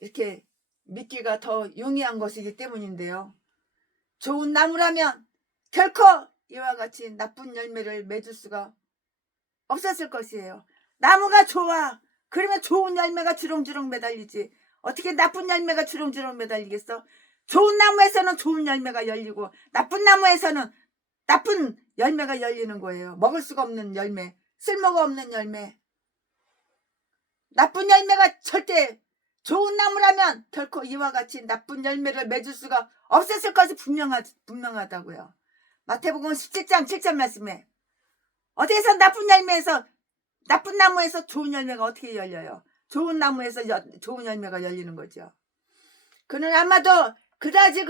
이렇게 믿기가 더 용이한 것이기 때문인데요. 좋은 나무라면 결코 이와 같이 나쁜 열매를 맺을 수가 없었을 것이에요. 나무가 좋아. 그러면 좋은 열매가 주렁주렁 매달리지. 어떻게 나쁜 열매가 주렁주렁 매달리겠어? 좋은 나무에서는 좋은 열매가 열리고 나쁜 나무에서는 나쁜 열매가 열리는 거예요. 먹을 수가 없는 열매, 쓸모가 없는 열매. 나쁜 열매가 절대, 좋은 나무라면 결코 이와 같이 나쁜 열매를 맺을 수가 없었을 것이 분명하다고요. 마태복음 17장 7절 말씀에 어디에서 나쁜 나무에서 좋은 열매가 어떻게 열려요? 좋은 나무에서 좋은 열매가 열리는 거죠. 그는 아마도 그다지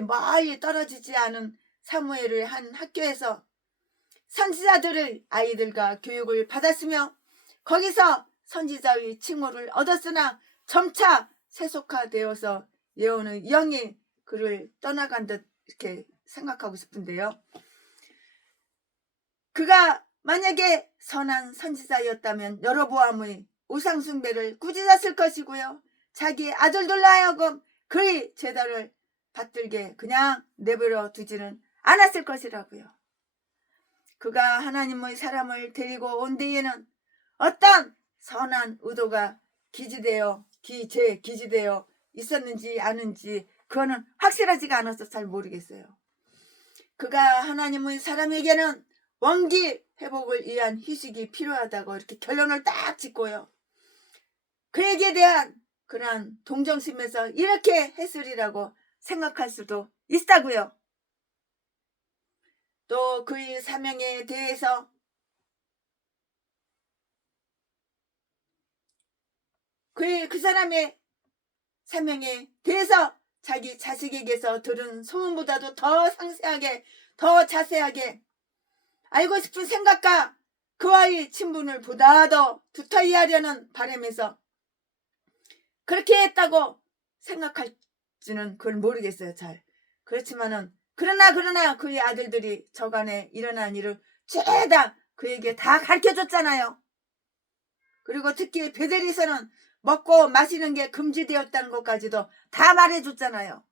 멀리 떨어지지 않은 사무엘을 한 학교에서 선지자들의 아이들과 교육을 받았으며 거기서 선지자의 칭호를 얻었으나 점차 세속화되어서 예언의 영이 그를 떠나간 듯 이렇게 생각하고 싶은데요. 그가 만약에 선한 선지자였다면 여로보암의 우상숭배를 꾸짖었을 것이고요. 자기 아들들로 하여금 그의 제단을 받들게 그냥 내버려 두지는 않았을 것이라고요. 그가 하나님의 사람을 데리고 온 데에는 어떤 선한 의도가 기지되어 있었는지 아는지 그거는 확실하지가 않아서 잘 모르겠어요. 그가 하나님의 사람에게는 원기 회복을 위한 희식이 필요하다고 이렇게 결론을 딱 짓고요. 그에게 대한 그러한 동정심에서 이렇게 했으리라고 생각할 수도 있다고요. 또 그의 사명에 대해서 그 사람의 사명에 대해서 자기 자식에게서 들은 소문보다도 더 상세하게 더 자세하게 알고 싶은 생각과 그와의 친분을 보다 더 두터이 하려는 바람에서 그렇게 했다고 생각할지는 그걸 모르겠어요. 잘. 그렇지만은 그러나 그의 아들들이 저간에 일어난 일을 죄다 그에게 다 가르쳐줬잖아요. 그리고 특히 베델에서는 먹고 마시는 게 금지되었다는 것까지도 다 말해줬잖아요.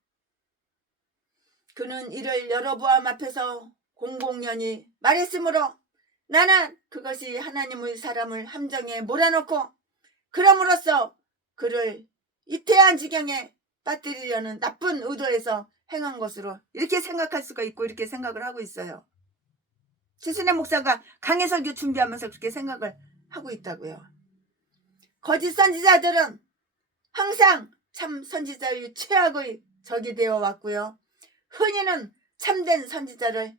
그는 이를 여로보암 앞에서 공공연히 말했으므로 나는 그것이 하나님의 사람을 함정에 몰아넣고 그럼으로써 그를 이태한 지경에 빠뜨리려는 나쁜 의도에서 행한 것으로 이렇게 생각할 수가 있고 이렇게 생각을 하고 있어요. 최순애 목사가 강해설교 준비하면서 그렇게 생각을 하고 있다고요. 거짓 선지자들은 항상 참 선지자의 최악의 적이 되어 왔고요. 흔히는 참된 선지자를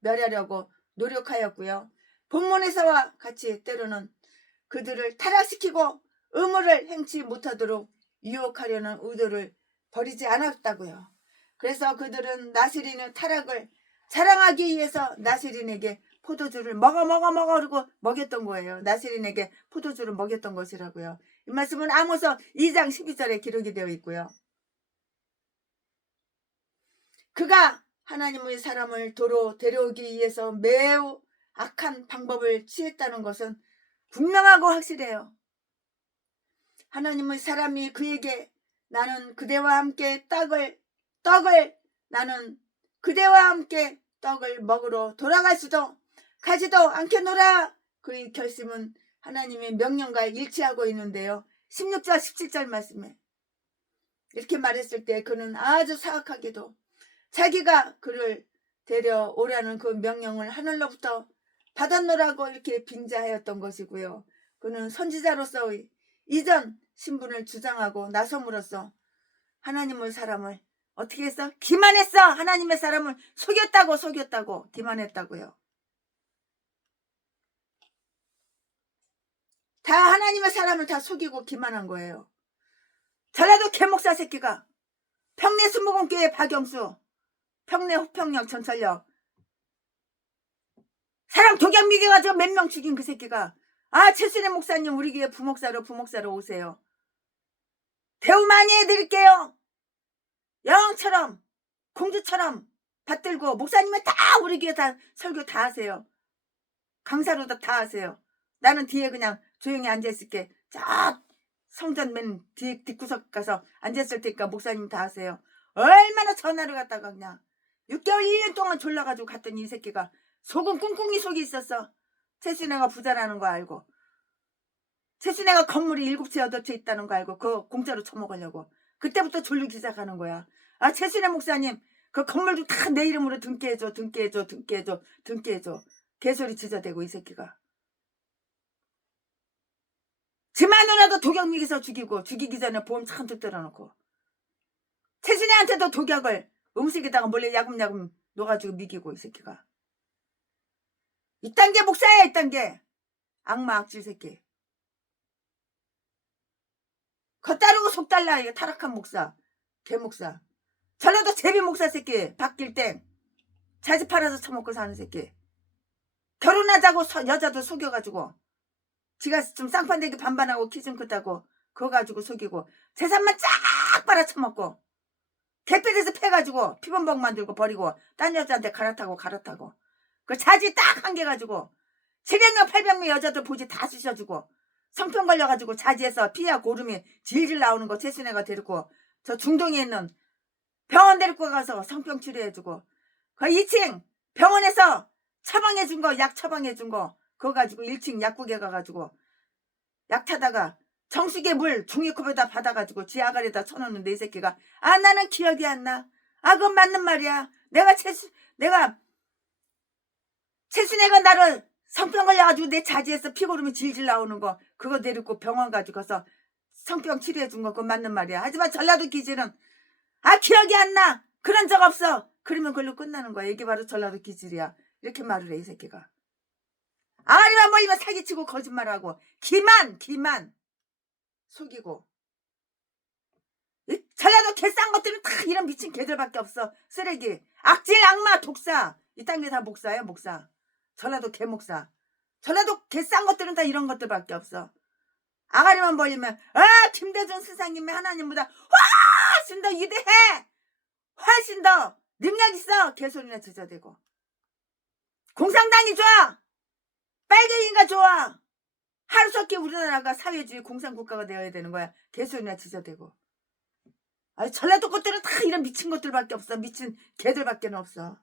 멸하려고 노력하였고요. 본문에서와 같이 때로는 그들을 타락시키고 의무를 행치 못하도록 유혹하려는 의도를 버리지 않았다고요. 그래서 그들은 나스린의 타락을 자랑하기 위해서 나스린에게 포도주를 그러고 먹였던 거예요. 나스린에게 포도주를 먹였던 것이라고요. 이 말씀은 아모스 2장 12절에 기록이 되어 있고요. 그가 하나님의 사람을 도로 데려오기 위해서 매우 악한 방법을 취했다는 것은 분명하고 확실해요. 하나님의 사람이 그에게 나는 그대와 함께 떡을 나는 그대와 함께 떡을 먹으러 돌아가지도 가지도 않겠노라. 그의 결심은 하나님의 명령과 일치하고 있는데요. 16절 17절 말씀에 이렇게 말했을 때 그는 아주 사악하게도 자기가 그를 데려오라는 그 명령을 하늘로부터 받았노라고 이렇게 빙자하였던 것이고요. 그는 선지자로서의 이전 신분을 주장하고 나섬으로써 하나님의 사람을 어떻게 했어? 기만했어. 하나님의 사람을 속였다고 기만했다고요. 다 하나님의 사람을 다 속이고 기만한 거예요. 전라도 개목사 새끼가 평내 순복음교회 박영수, 평내 호평역 전철역 사람 독약 미개가지고 몇 명 죽인 그 새끼가 최순애 목사님 우리 교회 부목사로 오세요. 대우 많이 해드릴게요. 영처럼 공주처럼 받들고 목사님은 다 우리 교회 다 설교 다 하세요. 강사로도 다 하세요. 나는 뒤에 그냥 조용히 앉아있을게. 저 성전 맨 뒷구석 가서 앉았을 테니까 목사님 다 하세요. 얼마나 전화를 갖다가 그냥 6개월 1년 동안 졸라가지고 갔더니 이 새끼가 속은 꿍꿍이 속이 있었어. 최순애가 부자라는 거 알고 최순애가 건물이 7채 8채 있다는 거 알고 그거 공짜로 처먹으려고 그때부터 졸리기 시작하는 거야. 최순애 목사님 그 건물도 다 내 이름으로 등기해줘. 개소리 지저대고 이 새끼가 지 마누라도 독약 미개서 죽이기 전에 보험 잔뜩 들어놓고 최순애한테도 독약을 음식에다가 몰래 야금야금 넣어가지고 미기고 이 새끼가 이딴 게 목사야. 이딴 게 악마 악질 새끼. 겉다르고 속달라. 이게 타락한 목사 개목사. 전라도 제비 목사 새끼 박길땡 자식 팔아서 처먹고 사는 새끼. 결혼하자고 여자도 속여가지고 지가 좀 쌍판대기 반반하고 키 좀 크다고 그거 가지고 속이고 재산만 쫙 빨아쳐먹고 개패에서 패가지고 피범벅 만들고 버리고 딴 여자한테 갈아타고 그 자지 딱 한 개 가지고 700명 800명 여자들 보지 다 쑤셔주고 성병 걸려가지고 자지에서 피하고 고름이 질질 나오는 거 최순애가 데리고 저 중동에 있는 병원 데리고 가서 성병 치료해주고 그 2층 병원에서 처방해준 거 약 처방해준 거 그거 가지고 1층 약국에 가가지고 약 타다가 정수기에 물 종이컵에다 받아가지고 지 아가리에다 쳐놓는데 이 새끼가 나는 기억이 안 나. 그건 맞는 말이야. 내가 최순애가 나를 성병 걸려가지고 내 자지에서 피고름이 질질 나오는 거 그거 데리고 병원 가지고서 성병 치료해준 거 그건 맞는 말이야. 하지만 전라도 기질은 기억이 안 나. 그런 적 없어. 그러면 그걸로 끝나는 거야. 이게 바로 전라도 기질이야. 이렇게 말을 해 이 새끼가. 아가리만 모이면 사기치고 거짓말하고 기만 속이고 전라도 개싼 것들은 다 이런 미친 개들밖에 없어. 쓰레기 악질 악마 독사 이딴 게 다 목사야 목사. 전라도 개목사. 전라도 개싼 것들은 다 이런 것들밖에 없어. 아가리만 벌리면 김대중 스승님의 하나님보다 훨씬 더 위대해. 훨씬 더 능력 있어. 개소리나 지저대고 공산당이 좋아. 빨갱이가 좋아. 하루속히 우리나라가 사회주의 공산국가가 되어야 되는 거야. 개소리나 지저대고 전라도 것들은 다 이런 미친 것들밖에 없어. 미친 개들밖에 없어.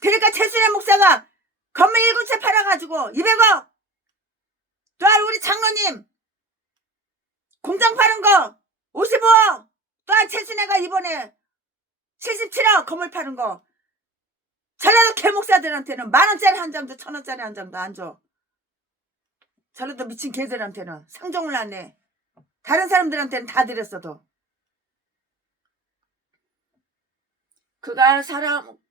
그러니까 최순애 목사가 건물 7채 팔아가지고 200억 또 우리 장로님 공장 파는 거 55억 또한 최순애가 이번에 77억 건물 파는 거 전라도 개목사들한테는 10,000원짜리 한 장도 1,000원짜리 한 장도 안 줘. 전라도 미친 개들한테는 상종을 안 해. 다른 사람들한테는 다 드렸어도.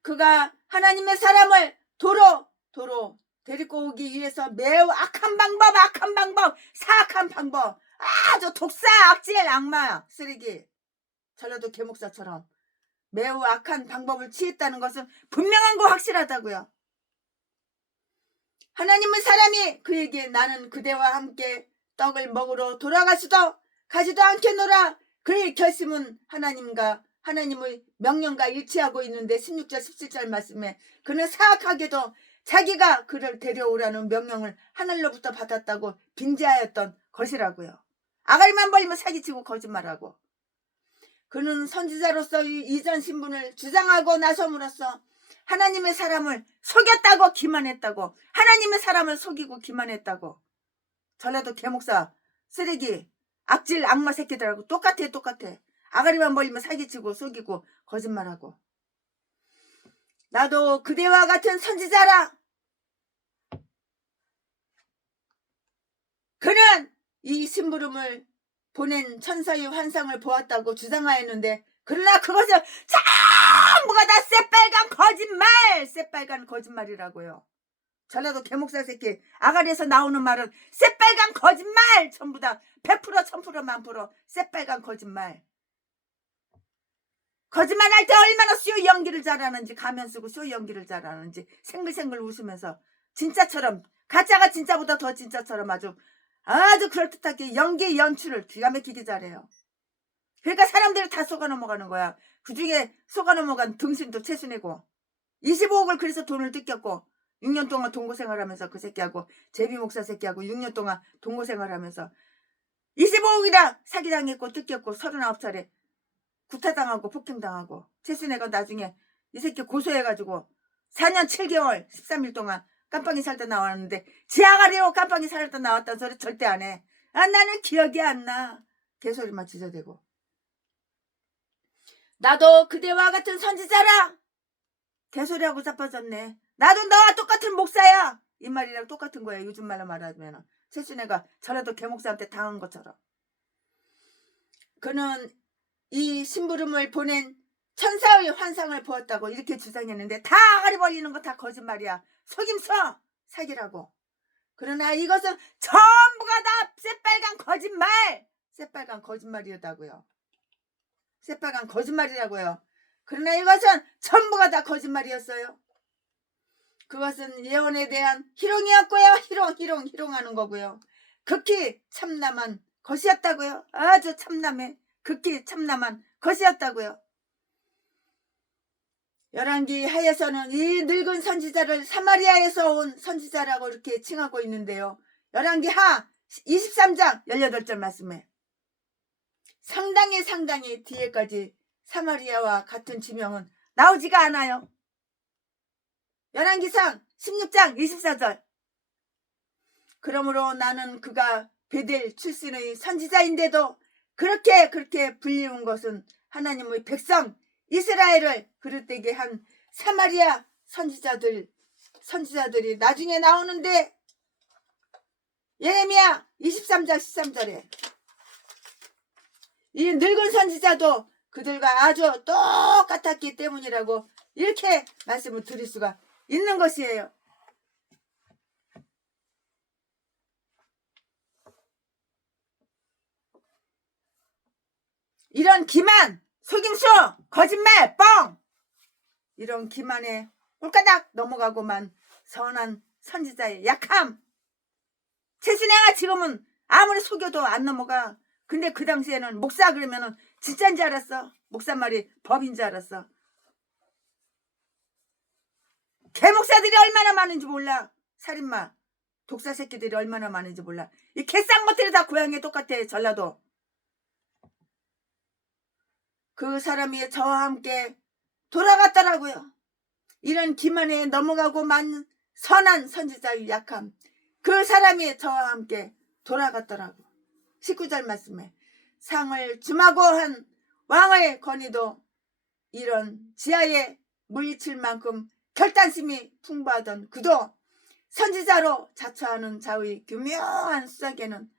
그가 하나님의 사람을 도로 데리고 오기 위해서 매우 악한 방법, 사악한 방법, 아주 독사, 악질, 악마, 쓰레기, 전라도 개목사처럼 매우 악한 방법을 취했다는 것은 분명한 거 확실하다고요. 하나님의 사람이 그에게 나는 그대와 함께 떡을 먹으러 돌아가지도 않겠노라. 그의 결심은 하나님의 명령과 일치하고 있는데 16절 17절 말씀에 그는 사악하게도 자기가 그를 데려오라는 명령을 하늘로부터 받았다고 빙자하였던 것이라고요. 아가리만 벌리면 사기치고 거짓말하고. 그는 선지자로서 이전 신분을 주장하고 나섬으로써 하나님의 사람을 속였다고 기만했다고. 하나님의 사람을 속이고 기만했다고. 전라도 개목사 쓰레기 악질 악마 새끼들하고 똑같아. 아가리만 벌리면 사기치고 속이고 거짓말하고. 나도 그대와 같은 선지자라. 그는 이 심부름을 보낸 천사의 환상을 보았다고 주장하였는데, 그러나 그것은 전부가 다 새빨간 거짓말이라고요. 전라도 개목사 새끼 아가리에서 나오는 말은 새빨간 거짓말. 전부 다 100% 1000% 1000% 새빨간 거짓말. 거짓말할 때 얼마나 쇼 연기를 잘하는지, 가면 쓰고 쇼 연기를 잘하는지 생글생글 웃으면서 진짜처럼, 가짜가 진짜보다 더 진짜처럼 아주 그럴듯하게 연기 연출을 기가 막히게 잘해요. 그러니까 사람들을 다 속아 넘어가는 거야. 그중에 속아 넘어간 등신도 최순애고 25억을 그래서 돈을 뜯겼고 6년 동안 동거생활하면서 그 새끼하고 제비 목사 새끼하고 6년 동안 동거생활하면서 25억이나 사기당했고 뜯겼고 39살에 구타당하고 폭행당하고. 최순애가 나중에 이 새끼 고소해가지고 4년 7개월 13일 동안 깜빵이 살다 나왔는데, 지 아가리로 깜빵이 살다 나왔다는 소리 절대 안 해. 나는 기억이 안 나. 개소리만 지저대고. 나도 그대와 같은 선지자라. 개소리하고 자빠졌네. 나도 너와 똑같은 목사야. 이 말이랑 똑같은 거야. 요즘 말로 말하면 최순애가 전라도 개목사한테 당한 것처럼. 그는 이 심부름을 보낸 천사의 환상을 보았다고 이렇게 주장했는데, 다 아가리 벌리는 거 다 거짓말이야. 속임수 사기라고. 그러나 이것은 전부가 다 새빨간 거짓말이었다고요. 새빨간 거짓말이라고요. 그러나 이것은 전부가 다 거짓말이었어요. 그것은 예언에 대한 희롱이었고요. 희롱하는 거고요. 극히 참남한 것이었다고요. 아주 참남해. 극히 참남한 것이었다고요. 열왕기 하에서는 이 늙은 선지자를 사마리아에서 온 선지자라고 이렇게 칭하고 있는데요. 열왕기 하 23장 18절 말씀에 상당히 뒤에까지 사마리아와 같은 지명은 나오지가 않아요. 열왕기상 16장 24절. 그러므로 나는 그가 베델 출신의 선지자인데도 그렇게 불리운 것은 하나님의 백성 이스라엘을 그릇되게 한 사마리아 선지자들이 나중에 나오는데, 예레미야 23장 13절에 이 늙은 선지자도 그들과 아주 똑같았기 때문이라고 이렇게 말씀을 드릴 수가 있는 것이에요. 이런 기만, 속임수, 거짓말, 뻥! 이런 기만에 홀까닥 넘어가고만 선한 선지자의 약함. 최순애가 지금은 아무리 속여도 안 넘어가. 근데 그 당시에는 목사 그러면은 진짜인 줄 알았어. 목사 말이 법인 줄 알았어. 개목사들이 얼마나 많은지 몰라. 살인마, 독사 새끼들이 얼마나 많은지 몰라. 이 개쌍것들이 다 고향에 똑같아. 전라도. 그 사람이 저와 함께 돌아갔더라고요. 이런 기만에 넘어가고 만 선한 선지자의 약함. 그 사람이 저와 함께 돌아갔더라고. 19절 말씀에 상을 주마고 한 왕의 권위도 이런 지하에 물리칠 만큼 결단심이 풍부하던 그도 선지자로 자처하는 자의 교묘한 수작에는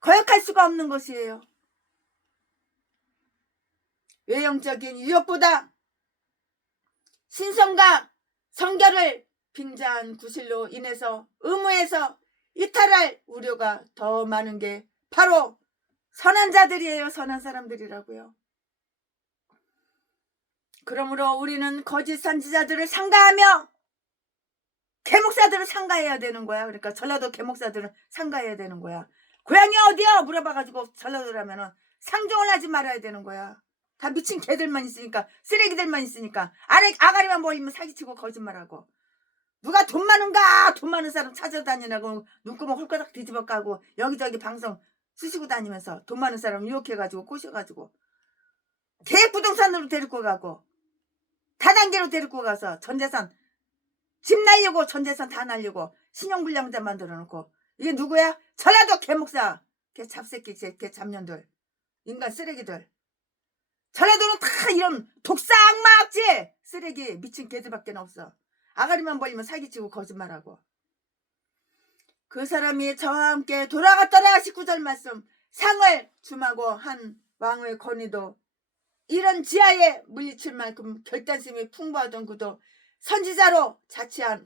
거역할 수가 없는 것이에요. 외형적인 유혹보다 신성과 성결을 빙자한 구실로 인해서 의무에서 이탈할 우려가 더 많은 게 바로 선한 자들이에요. 선한 사람들이라고요. 그러므로 우리는 거짓 선지자들을 상가하며 개목사들을 상가해야 되는 거야. 그러니까 전라도 개목사들은 상가해야 되는 거야. 고향이 어디야? 물어봐가지고 전라도라면은 상종을 하지 말아야 되는 거야. 다 미친 개들만 있으니까, 쓰레기들만 있으니까, 아가리만 보이면 사기치고 거짓말하고. 누가 돈 많은가? 돈 많은 사람 찾아다니라고 눈구멍 홀가닥 뒤집어 까고 여기저기 방송 쑤시고 다니면서 돈 많은 사람 유혹해가지고 꼬셔가지고 계획 부동산으로 데리고 가고 다단계로 데리고 가서 전재산 집 날리고 전재산 다 날리고 신용불량자 만들어 놓고 이게 누구야? 전라도 개목사 개 잡새끼 개 잡년들 인간 쓰레기들 전라도는 다 이런 독사 악마 악질 쓰레기 미친 개들밖에 없어. 아가리만 벌리면 사기치고 거짓말하고 그 사람이 저와 함께 돌아갔더라 19절 말씀 상을 줌하고 한 왕의 권위도 이런 지하에 물리칠 만큼 결단심이 풍부하던 그도 선지자로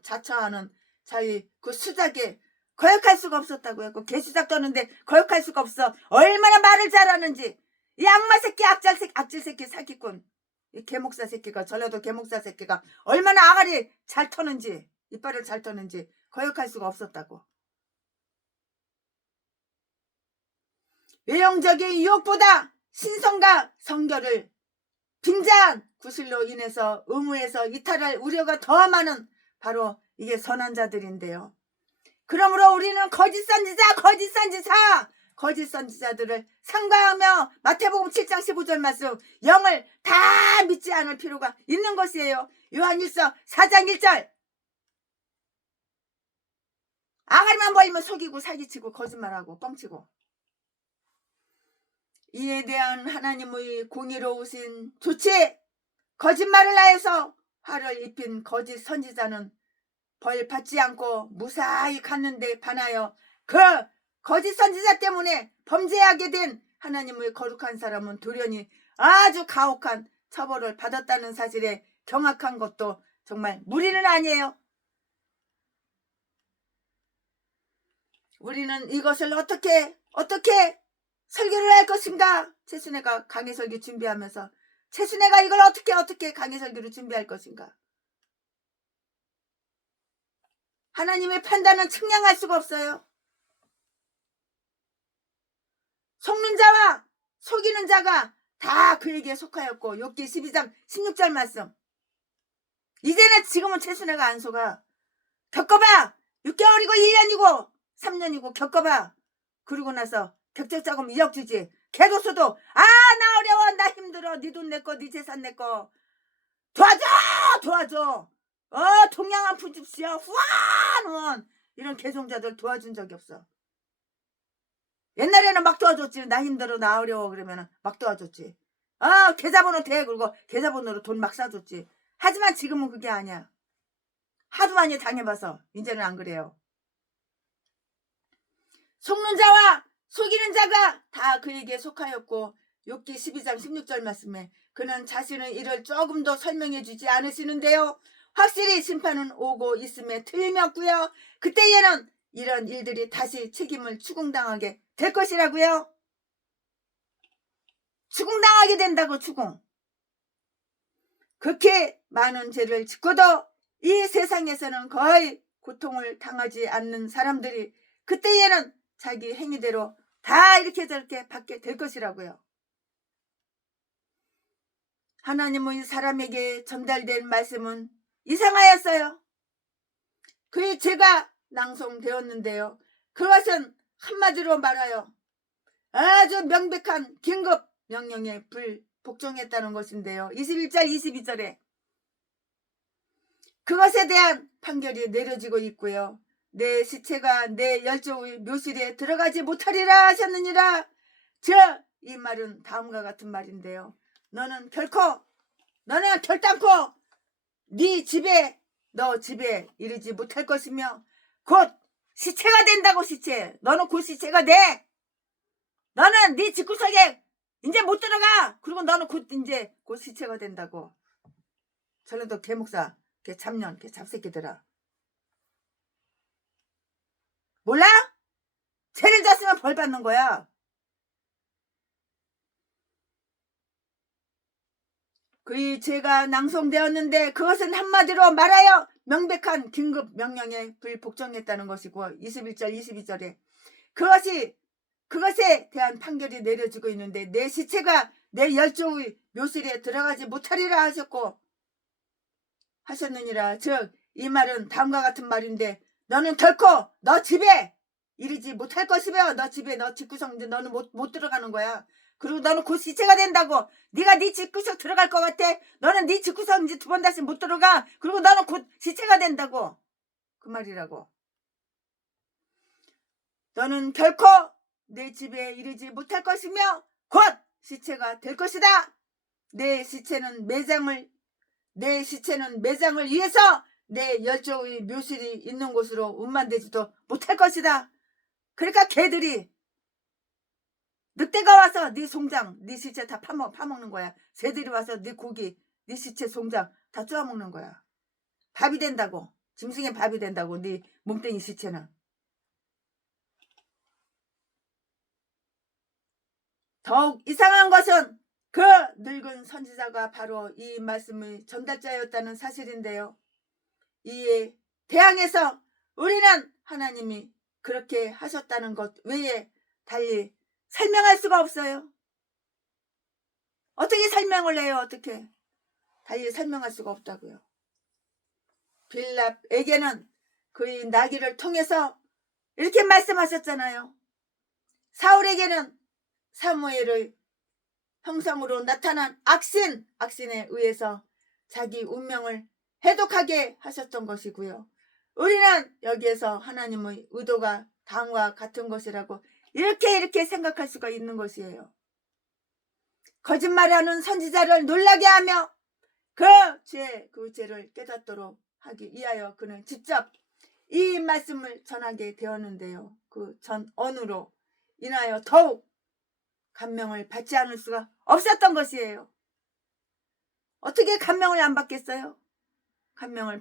자처하는 자의 그 수작에 거역할 수가 없었다고요. 그 개수작 떠는데 거역할 수가 없어. 얼마나 말을 잘하는지 이 악마 새끼 악질 새끼 사기꾼 이 개목사 새끼가 전라도 개목사 새끼가 얼마나 아가리 잘 터는지 이빨을 잘 터는지 거역할 수가 없었다고. 외형적인 유혹보다 신성과 성결을 빙자한 구실로 인해서 의무에서 이탈할 우려가 더 많은 바로 이게 선한 자들인데요. 그러므로 우리는 거짓 선지자들을 상과하며 마태복음 7장 15절 말씀 영을 다 믿지 않을 필요가 있는 것이에요. 요한일서 4장 1절 아가리만 보이면 속이고 사기치고 거짓말하고 뻥치고 이에 대한 하나님의 공의로우신 조치 거짓말을 하여서 화를 입힌 거짓 선지자는 벌 받지 않고 무사히 갔는데 반하여 그 거짓 선지자 때문에 범죄하게 된 하나님의 거룩한 사람은 돌연히 아주 가혹한 처벌을 받았다는 사실에 경악한 것도 정말 무리는 아니에요. 우리는 이것을 어떻게 설교를 할 것인가? 최순애가 강해설교 준비하면서 최순애가 이걸 어떻게 강해설교를 준비할 것인가? 하나님의 판단은 측량할 수가 없어요. 속는 자와 속이는 자가 다 그에게 속하였고 욥기 12장 16절 말씀 이제는 지금은 최순애가 안 속아. 겪어봐. 6개월이고 1년이고 3년이고 겪어봐. 그러고 나서 격적자금 2억 주지. 개도수도 나 어려워 나 힘들어 네 돈 내꺼 네 재산 내꺼 도와줘 동양한 푼집시여 후원 이런 개송자들 도와준 적이 없어. 옛날에는 막 도와줬지. 나 힘들어 나 어려워 그러면 막 도와줬지. 계좌번호 대 그리고 계좌번호로 돈 막 싸줬지. 하지만 지금은 그게 아니야. 하도 많이 당해봐서 이제는 안 그래요. 속는 자와 속이는 자가 다 그에게 속하였고 욥기 12장 16절 말씀에 그는 자신의 일을 조금 더 설명해 주지 않으시는데요. 확실히 심판은 오고 있음에 틀림없고요. 그때에는 이런 일들이 다시 책임을 추궁당하게 될 것이라고요. 추궁당하게 된다고 추궁. 그렇게 많은 죄를 짓고도 이 세상에서는 거의 고통을 당하지 않는 사람들이 그때에는 자기 행위대로 다 이렇게 저렇게 받게 될 것이라고요. 하나님의 사람에게 전달된 말씀은 이상하였어요. 그의 죄가 낭송되었는데요. 그것은 한마디로 말하여 아주 명백한 긴급 명령에 불복종했다는 것인데요. 21절 22절에 그것에 대한 판결이 내려지고 있고요. 내 시체가 내 열조의 묘실에 들어가지 못하리라 하셨느니라. 이 말은 다음과 같은 말인데요. 너는 결단코 너 집에 이르지 못할 것이며 곧 시체가 된다고. 시체 너는 곧 시체가 돼. 너는 네 집구석에 이제 못 들어가. 그리고 너는 곧 시체가 된다고. 전라도 개목사 개 잡년 개 잡새끼들아 몰라? 죄를 졌으면 벌 받는 거야. 그의 죄가 낭송되었는데 그것은 한마디로 말하여 명백한 긴급 명령에 불복종했다는 것이고 21절 22절에 그것에 대한 판결이 내려지고 있는데 내 시체가 내 열조의 묘실에 들어가지 못하리라 하셨느니라. 즉 이 말은 다음과 같은 말인데 너는 결코 너 집에 이르지 못할 것이며 너 집에 너 집구석인데 너는 못 들어가는 거야. 그리고 너는 곧 시체가 된다고. 네가 네 집구석 들어갈 것 같아. 너는 네 집구석 이제 2번 다시 못 들어가. 그리고 너는 곧 시체가 된다고. 그 말이라고. 너는 결코 내 집에 이르지 못할 것이며 곧 시체가 될 것이다. 내 시체는 매장을 위해서 내 열조의 묘실이 있는 곳으로 운반되지도 못할 것이다. 그러니까 개들이 늑대가 와서 네 송장, 네 시체 다 파먹는 거야. 새들이 와서 네 고기, 네 시체 송장 다 쪼아먹는 거야. 밥이 된다고. 짐승의 밥이 된다고. 네 몸뚱이 시체는. 더욱 이상한 것은 그 늙은 선지자가 바로 이 말씀의 전달자였다는 사실인데요. 이에 대항해서 우리는 하나님이 그렇게 하셨다는 것 외에 달리 설명할 수가 없어요. 어떻게 설명을 해요? 어떻게? 달리 설명할 수가 없다고요. 빌랍에게는 그의 나귀를 통해서 이렇게 말씀하셨잖아요. 사울에게는 사무엘의 형상으로 나타난 악신에 의해서 자기 운명을 해독하게 하셨던 것이고요. 우리는 여기에서 하나님의 의도가 다음과 같은 것이라고 이렇게 생각할 수가 있는 것이에요. 거짓말하는 선지자를 놀라게 하며 그 죄를 깨닫도록 하기 위하여 그는 직접 이 말씀을 전하게 되었는데요. 그 전 언으로 인하여 더욱 감명을 받지 않을 수가 없었던 것이에요. 어떻게 감명을 안 받겠어요? 감명을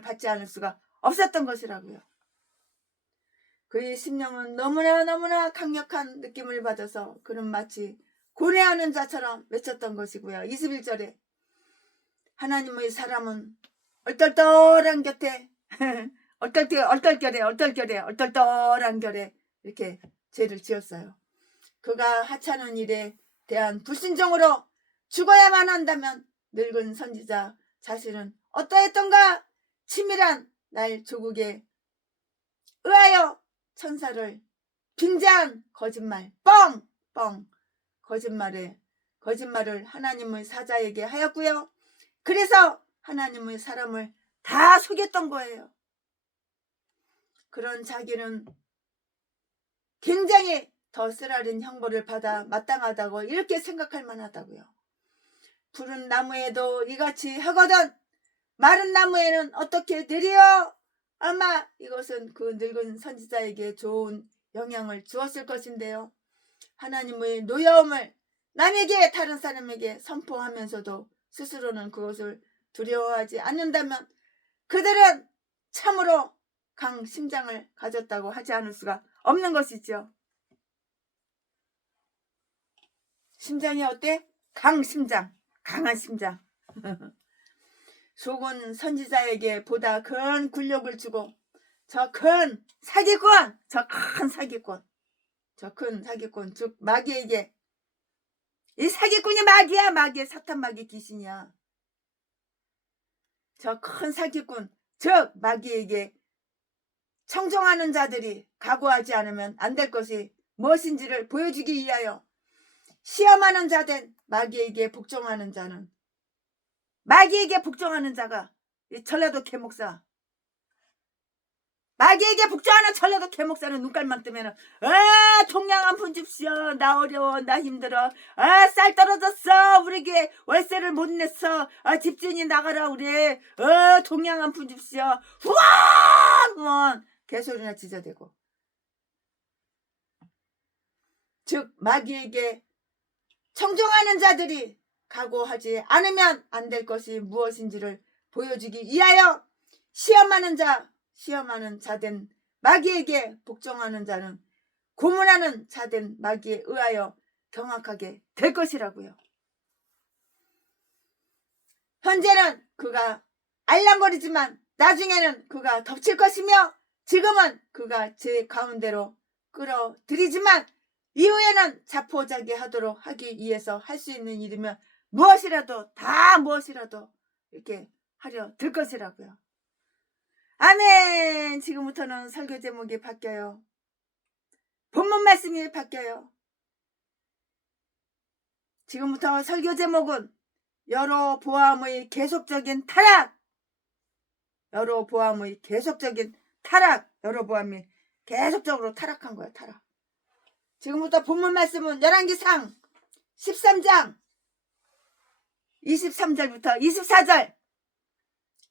받지 않을 수가 없었던 것이라고요. 그의 심령은 너무나 강력한 느낌을 받아서 그는 마치 고뇌하는 자처럼 외쳤던 것이고요. 21절에 하나님의 사람은 얼떨떨한 곁에 얼떨떨한 결에 이렇게 죄를 지었어요. 그가 하찮은 일에 대한 불순종으로 죽어야만 한다면 늙은 선지자 자신은 어떠했던가? 치밀한 날 조국에 의하여 천사를 빙자한 거짓말 거짓말을 하나님의 사자에게 하였고요. 그래서 하나님의 사람을 다 속였던 거예요. 그런 자기는 굉장히 더 쓰라린 형벌을 받아 마땅하다고 이렇게 생각할 만하다고요. 푸른 나무에도 이같이 하거든 마른 나무에는 어떻게 되리요? 아마 이것은 그 늙은 선지자에게 좋은 영향을 주었을 것인데요. 하나님의 노여움을 남에게 다른 사람에게 선포하면서도 스스로는 그것을 두려워하지 않는다면 그들은 참으로 강심장을 가졌다고 하지 않을 수가 없는 것이죠. 심장이 어때? 강심장, 강한 심장. 속은 선지자에게 보다 큰 굴욕을 주고 저 큰 사기꾼, 즉 마귀에게, 이 사기꾼이 마귀야. 마귀의 사탄 마귀 귀신이야. 저 큰 사기꾼, 즉 마귀에게 청종하는 자들이 각오하지 않으면 안 될 것이 무엇인지를 보여주기 위하여 시험하는 자된 마귀에게 복종하는 자가 이 전라도 개목사, 마귀에게 복종하는 전라도 개목사는 눈깔만 뜨면은 통양 한 푼 줍시오. 나 어려워. 나 힘들어. 쌀 떨어졌어. 우리 교회 월세를 못 냈어. 집주인이 나가라 그래. 통양 한 푼 줍시오. 후원 개소리나 짖어대고. 즉 마귀에게 청종하는 자들이 각오하지 않으면 안 될 것이 무엇인지를 보여주기 위하여 시험하는 자된 마귀에게 복종하는 자는 고문하는 자된 마귀에 의하여 경악하게 될 것이라고요. 현재는 그가 알랑거리지만 나중에는 그가 덮칠 것이며 지금은 그가 제 가운데로 끌어들이지만 이후에는 자포자기하도록 하기 위해서 할 수 있는 일이면 무엇이라도 이렇게 하려 들 것이라고요. 아멘. 지금부터는 설교 제목이 바뀌어요. 본문 말씀이 바뀌어요. 지금부터 설교 제목은 여로보암의 계속적인 타락. 여로보암의 계속적인 타락. 여로보암이 계속적으로 타락한 거야. 타락. 지금부터 본문 말씀은 열왕기상 13장 23절부터 24절.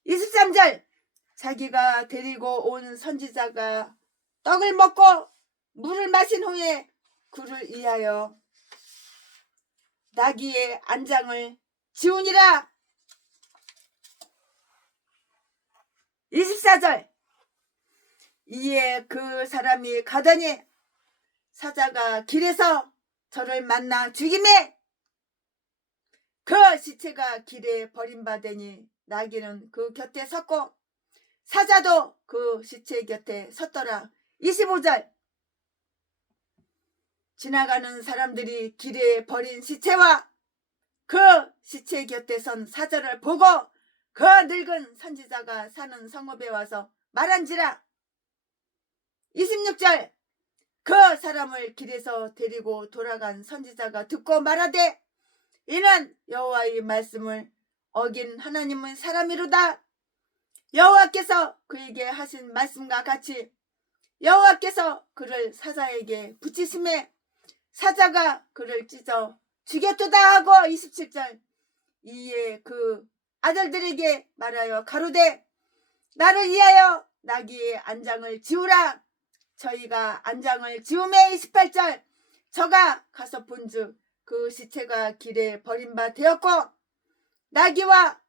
23절. 자기가 데리고 온 선지자가 떡을 먹고 물을 마신 후에 그를 위하여 나귀의 안장을 지우니라. 24절. 이에 그 사람이 가더니 사자가 길에서 저를 만나 죽이매 그 시체가 길에 버림받으니 나귀는 그 곁에 섰고 사자도 그 시체 곁에 섰더라. 25절. 지나가는 사람들이 길에 버린 시체와 그 시체 곁에 선 사자를 보고 그 늙은 선지자가 사는 성읍에 와서 말한지라. 26절. 그 사람을 길에서 데리고 돌아간 선지자가 듣고 말하되 이는 여호와의 말씀을 어긴 하나님의 사람이로다. 여호와께서 그에게 하신 말씀과 같이 여호와께서 그를 사자에게 붙이심에 사자가 그를 찢어 죽였도다 하고. 27절. 이에 그 아들들에게 말하여 가로되 나를 위하여 나귀의 안장을 지우라. 저희가 안장을 지우매. 28절. 저가 가서 본즉 그 시체가 길에 버림바 되었고 나귀와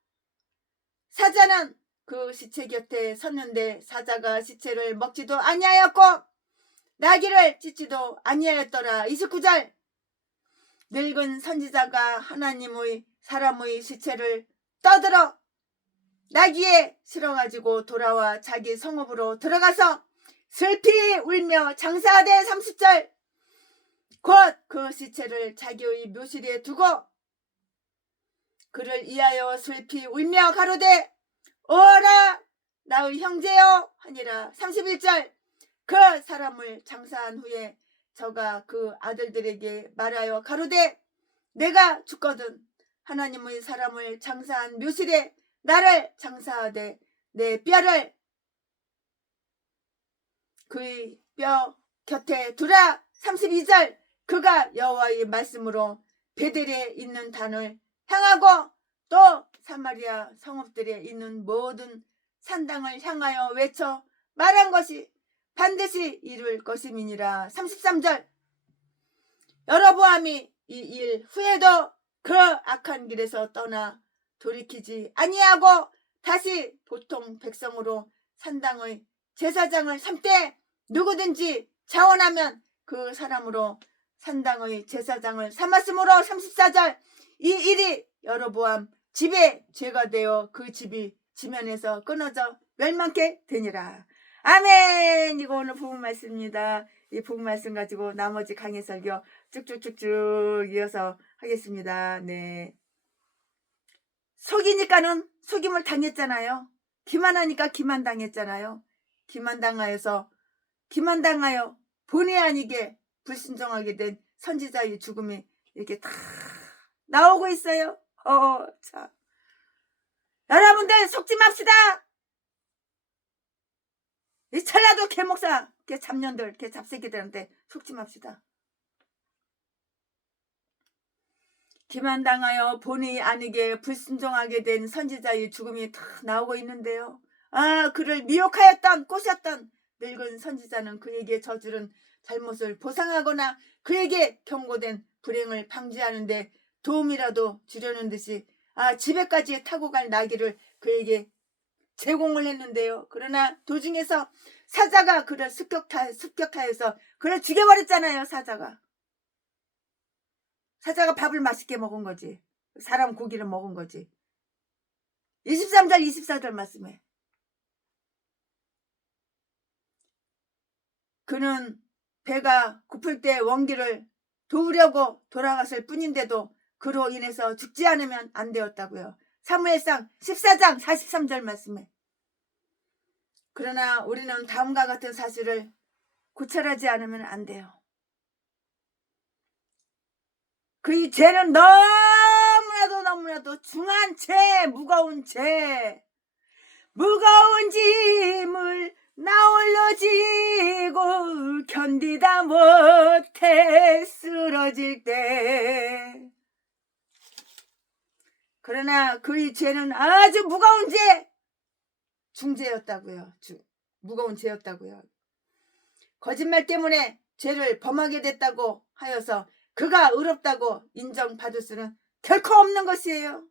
사자는 그 시체 곁에 섰는데 사자가 시체를 먹지도 아니하였고 나귀를 찢지도 아니하였더라. 29절. 늙은 선지자가 하나님의 사람의 시체를 떠들어 나귀에 실어가지고 돌아와 자기 성읍으로 들어가서 슬피 울며 장사하되. 30절. 곧 그 시체를 자기의 묘실에 두고 그를 위하여 슬피 울며 가로되 오라 나의 형제여 하니라. 31절. 그 사람을 장사한 후에 저가 그 아들들에게 말하여 가로되 내가 죽거든 하나님의 사람을 장사한 묘실에 나를 장사하되 내 뼈를 그의 뼈 곁에 두라. 32절. 그가 여호와의 말씀으로 베델에 있는 단을 향하고 또 사마리아 성읍들에 있는 모든 산당을 향하여 외쳐 말한 것이 반드시 이룰 것임이니라. 33절. 여로보암이 이 일 후에도 그 악한 길에서 떠나 돌이키지 아니하고 다시 보통 백성으로 산당의 제사장을 삼되 누구든지 자원하면 그 사람으로 산당의 제사장을 삼았으므로. 34절. 이 일이 여로보암 집에 죄가 되어 그 집이 지면에서 끊어져 멸망케 되니라. 아멘. 이거 오늘 부분 말씀입니다. 이 부분 말씀 가지고 나머지 강의 설교 쭉쭉쭉쭉 이어서 하겠습니다. 네. 속이니까는 속임을 당했잖아요. 기만하니까 기만당했잖아요. 기만당하여 본의 아니게 불순종하게 된 선지자의 죽음이 이렇게 다 나오고 있어요. 참. 여러분들 속지 맙시다. 이 찰나도 개목사, 개 잡년들, 개 잡새끼들한테 속지 맙시다. 기만당하여 본의 아니게 불순종하게 된 선지자의 죽음이 다 나오고 있는데요. 그를 미혹하였던 꼬셨던 늙은 선지자는 그에게 저지른 잘못을 보상하거나 그에게 경고된 불행을 방지하는데 도움이라도 주려는 듯이 집에까지 타고 갈 나귀를 그에게 제공을 했는데요. 그러나 도중에서 사자가 그를 습격하여서 그를 죽여버렸잖아요. 사자가 밥을 맛있게 먹은 거지. 사람 고기를 먹은 거지. 23절 24절 말씀에 그는 배가 고플 때 원기를 도우려고 돌아갔을 뿐인데도 그로 인해서 죽지 않으면 안 되었다고요. 사무엘상 14장 43절 말씀에 그러나 우리는 다음과 같은 사실을 고찰하지 않으면 안 돼요. 그의 죄는 너무나도 중한 죄, 무거운 죄, 무거운 짐을 나홀로 지고 견디다 못해 쓰러질 때, 그러나 그의 죄는 아주 무거운 죄, 중죄였다고요. 무거운 죄였다고요. 거짓말 때문에 죄를 범하게 됐다고 하여서 그가 의롭다고 인정받을 수는 결코 없는 것이에요.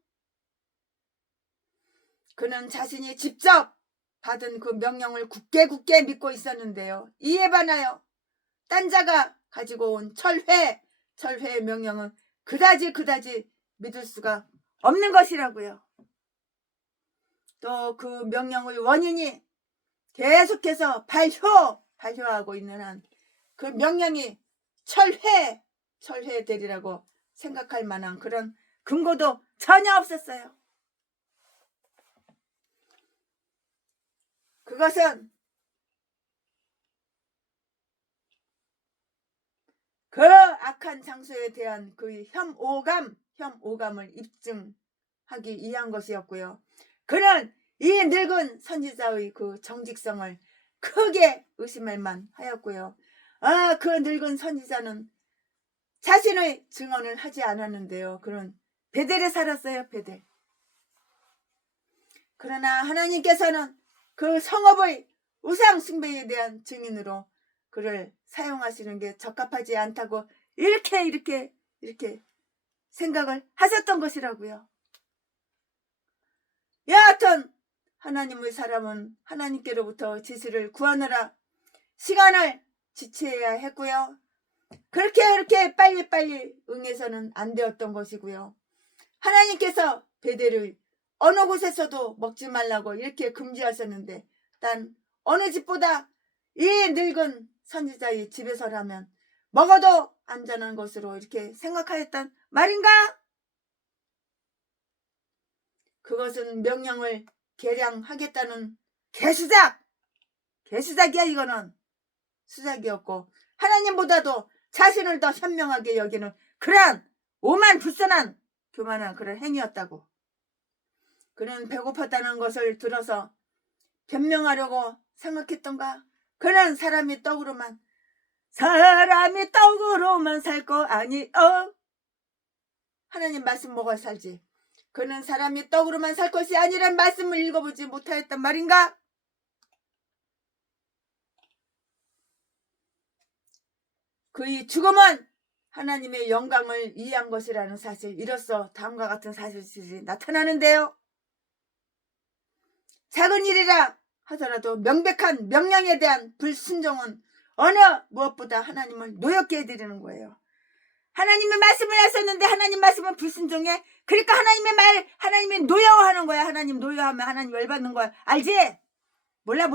그는 자신이 직접 받은 그 명령을 굳게 믿고 있었는데요. 이에 반하여 딴 자가 가지고 온 철회의 명령은 그다지 믿을 수가 없는 것이라고요. 또 그 명령의 원인이 계속해서 발효하고 있는 한 그 명령이 철회되리라고 생각할 만한 그런 근거도 전혀 없었어요. 그것은 그 악한 장소에 대한 그 혐오감을 입증하기 위한 것이었고요. 그는 이 늙은 선지자의 그 정직성을 크게 의심할 만하였고요. 그 늙은 선지자는 자신의 증언을 하지 않았는데요. 그는 베델에 살았어요. 베델. 그러나 하나님께서는 그 성읍의 우상 숭배에 대한 증인으로 그를 사용하시는 게 적합하지 않다고 이렇게 생각을 하셨던 것이라고요. 여하튼 하나님의 사람은 하나님께로부터 지시를 구하느라 시간을 지체해야 했고요. 그렇게 빨리 응해서는 안 되었던 것이고요. 하나님께서 베델을 어느 곳에서도 먹지 말라고 이렇게 금지하셨는데 단 어느 집보다 이 늙은 선지자의 집에서라면 먹어도 안전한 것으로 이렇게 생각하였단 말인가? 그것은 명령을 개량하겠다는 개수작이야. 이거는 수작이었고 하나님보다도 자신을 더 현명하게 여기는 그러한 오만불선한 교만한 그런 행위였다고. 그는 배고팠다는 것을 들어서 변명하려고 생각했던가? 그는 사람이 떡으로만 살 거 아니요. 하나님 말씀 먹어 살지. 그는 사람이 떡으로만 살 것이 아니란 말씀을 읽어보지 못하였단 말인가? 그의 죽음은 하나님의 영광을 위한 것이라는 사실, 이로써 다음과 같은 사실이 나타나는데요. 작은 일이라 하더라도 명백한 명령에 대한 불순종은 어느 무엇보다 하나님을 노엽게 해드리는 거예요. 하나님의 말씀을 하셨는데 하나님 말씀은 불순종해? 그러니까 하나님이 노여워하는 거야. 하나님 노여워하면 하나님 열받는 거야. 알지? 몰라?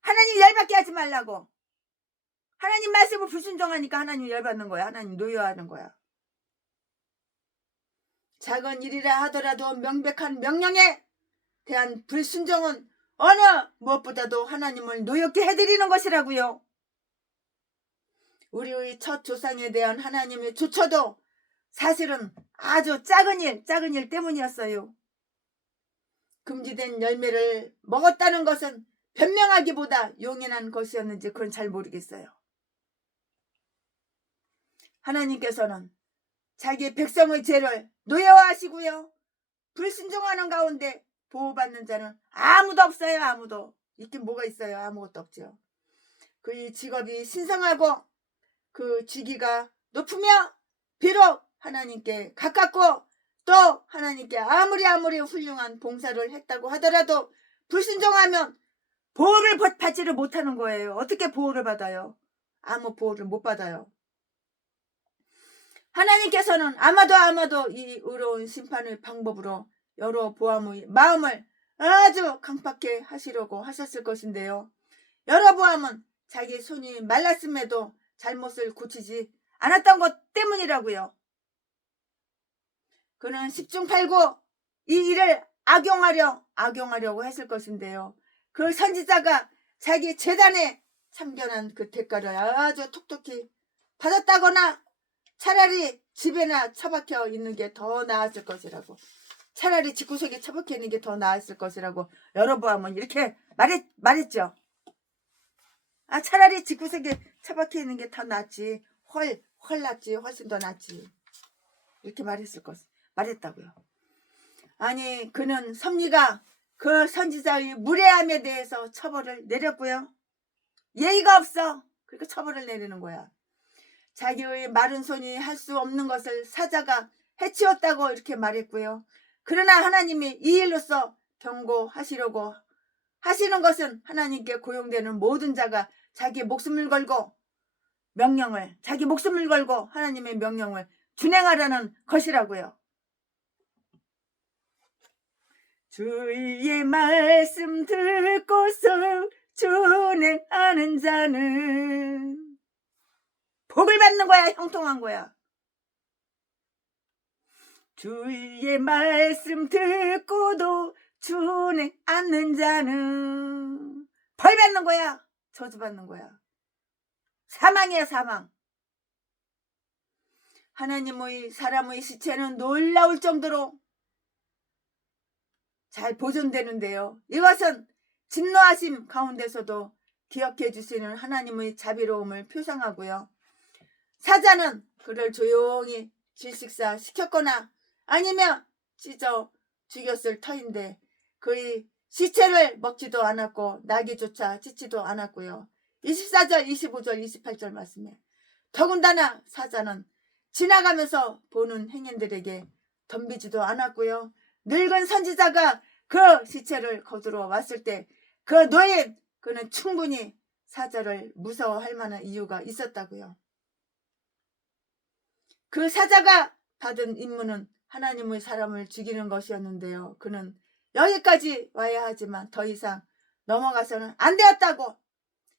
하나님 열받게 하지 말라고. 하나님 말씀을 불순종하니까 하나님 열받는 거야. 하나님 노여워하는 거야. 작은 일이라 하더라도 명백한 명령에 대한 불순종은 어느 무엇보다도 하나님을 노엽게 해드리는 것이라고요. 우리의 첫 조상에 대한 하나님의 조처도 사실은 아주 작은 일 때문이었어요. 금지된 열매를 먹었다는 것은 변명하기보다 용인한 것이었는지 그건 잘 모르겠어요. 하나님께서는 자기 백성의 죄를 노여워하시고요. 불순종하는 가운데 보호받는 자는 아무도 없어요. 아무도. 있긴 뭐가 있어요. 아무것도 없죠. 그의 직업이 신성하고 그 직위가 높으며 비록 하나님께 가깝고 또 하나님께 아무리 훌륭한 봉사를 했다고 하더라도 불순종하면 보호를 받지를 못하는 거예요. 어떻게 보호를 받아요? 아무 보호를 못 받아요. 하나님께서는 아마도 이 의로운 심판의 방법으로 여로보암의 마음을 아주 강팍해 하시려고 하셨을 것인데요. 여로보암은 자기 손이 말랐음에도 잘못을 고치지 않았던 것 때문이라고요. 그는 10중 8구 이 일을 악용하려고 했을 것인데요. 그 선지자가 자기 재단에 참견한 그 대가를 아주 톡톡히 받았다거나 차라리 집에나 처박혀 있는 게 더 나았을 것이라고, 차라리 집구석에 처박혀 있는 게 더 나았을 것이라고 여러보암은 이렇게 말했죠. 차라리 집구석에 처박혀 있는 게 더 낫지, 훨 낫지, 훨씬 더 낫지, 이렇게 말했다고요. 아니, 그는 섭리가 그 선지자의 무례함에 대해서 처벌을 내렸고요. 예의가 없어. 그러니까 처벌을 내리는 거야. 자기의 마른 손이 할 수 없는 것을 사자가 해치웠다고 이렇게 말했고요. 그러나 하나님이 이 일로서 경고하시려고 하시는 것은 하나님께 고용되는 모든 자가 자기 목숨을 걸고 하나님의 명령을 준행하라는 것이라고요. 주의 말씀 듣고서 준행하는 자는 복을 받는 거야, 형통한 거야. 주의 말씀 듣고도 준행 않는 자는 벌 받는 거야, 저주 받는 거야. 사망이야, 사망. 하나님의 사람의 시체는 놀라울 정도로 잘 보존되는데요. 이것은 진노하심 가운데서도 기억해 주시는 하나님의 자비로움을 표상하고요. 사자는 그를 조용히 질식사 시켰거나 아니면 찢어 죽였을 터인데 그의 시체를 먹지도 않았고 나귀조차 찢지도 않았고요. 24절, 25절, 28절 말씀에 더군다나 사자는 지나가면서 보는 행인들에게 덤비지도 않았고요. 늙은 선지자가 그 시체를 거두러 왔을 때 그 노인, 그는 충분히 사자를 무서워할 만한 이유가 있었다고요. 그 사자가 받은 임무는 하나님의 사람을 죽이는 것이었는데요. 그는 여기까지 와야 하지만 더 이상 넘어가서는 안 되었다고,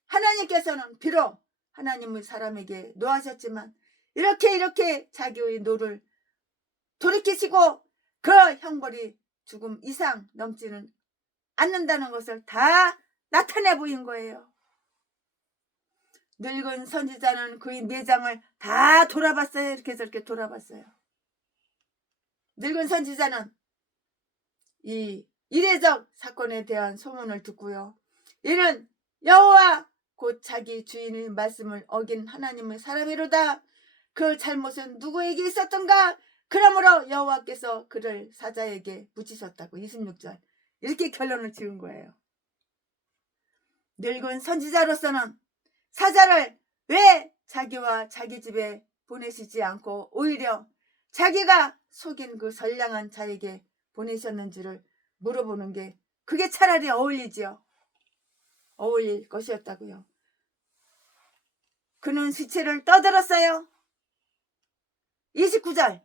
하나님께서는 비록 하나님의 사람에게 노하셨지만 이렇게 자기의 노를 돌이키시고 그 형벌이 죽음 이상 넘지는 않는다는 것을 다 나타내 보인 거예요. 늙은 선지자는 그의 매장을 다 돌아봤어요. 이렇게 저렇게 돌아봤어요. 늙은 선지자는 이 이례적 사건에 대한 소문을 듣고요. 이는 여호와 곧 자기 주인의 말씀을 어긴 하나님의 사람이로다. 그 잘못은 누구에게 있었던가? 그러므로 여호와께서 그를 사자에게 붙이셨다고. 26절 이렇게 결론을 지은 거예요. 늙은 선지자로서는 사자를 왜 자기와 자기 집에 보내시지 않고 오히려 자기가 속인 그 선량한 자에게 보내셨는지를 물어보는 게 그게 차라리 어울리지요. 어울릴 것이었다고요. 그는 시체를 떠들었어요. 29절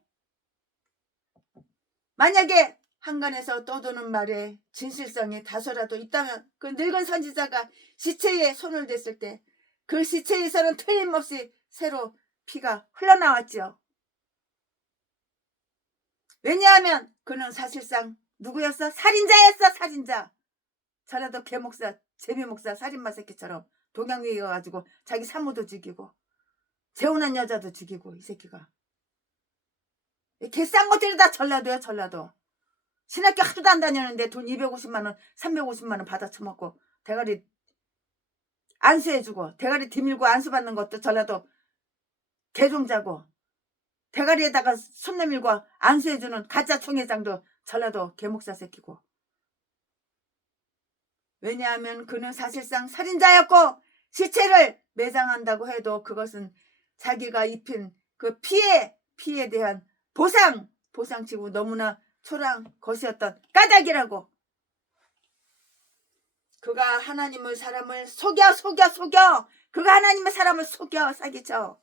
만약에 한간에서 떠도는 말에 진실성이 다소라도 있다면 그 늙은 선지자가 시체에 손을 댔을 때 그 시체에서는 틀림없이 새로 피가 흘러나왔죠. 왜냐하면 그는 사실상 누구였어? 살인자였어. 살인자. 저라도 개목사, 제비목사 살인마 새끼처럼 동양에 가가지고 자기 사모도 죽이고 재혼한 여자도 죽이고, 이 새끼가 개 싼 것들이 다 전라도야. 전라도 신학교 하루도 안 다녔는데 돈 250만원 350만원 받아 처먹고 대가리 안수해주고 대가리 뒤밀고 안수받는 것도 전라도 개종자고 대가리에다가 손 내밀고 안수해주는 가짜 총회장도 전라도 개목사 새끼고. 왜냐하면 그는 사실상 살인자였고 시체를 매장한다고 해도 그것은 자기가 입힌 그 피해에 대한 보상치고 너무나 초라한 것이었던 까닭이라고. 그가 하나님의 사람을 속여. 그가 하나님의 사람을 속여 사기쳐.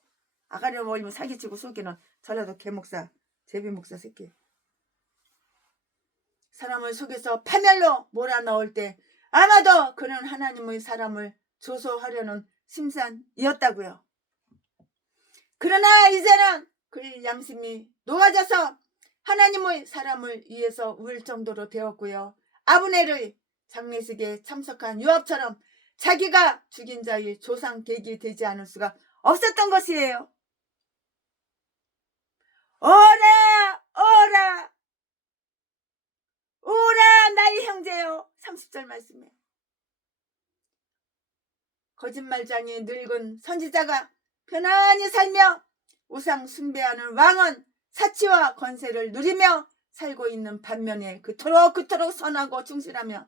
아가리를 올리면 사기치고 속이는 전라도 개목사 제비목사 새끼. 사람을 속여서 파멸로 몰아넣을 때 아마도 그는 하나님의 사람을 조소하려는 심산이었다고요. 그러나 이제는 그의 양심이 녹아져서 하나님의 사람을 위해서 울 정도로 되었고요. 아브넬의 장례식에 참석한 요압처럼 자기가 죽인 자의 조상 객이 되지 않을 수가 없었던 것이에요. 오라 오라 오라 나의 형제여. 30절 말씀에 거짓말장이 늙은 선지자가 편안히 살며 우상 숭배하는 왕은 사치와 권세를 누리며 살고 있는 반면에 그토록 선하고 충실하며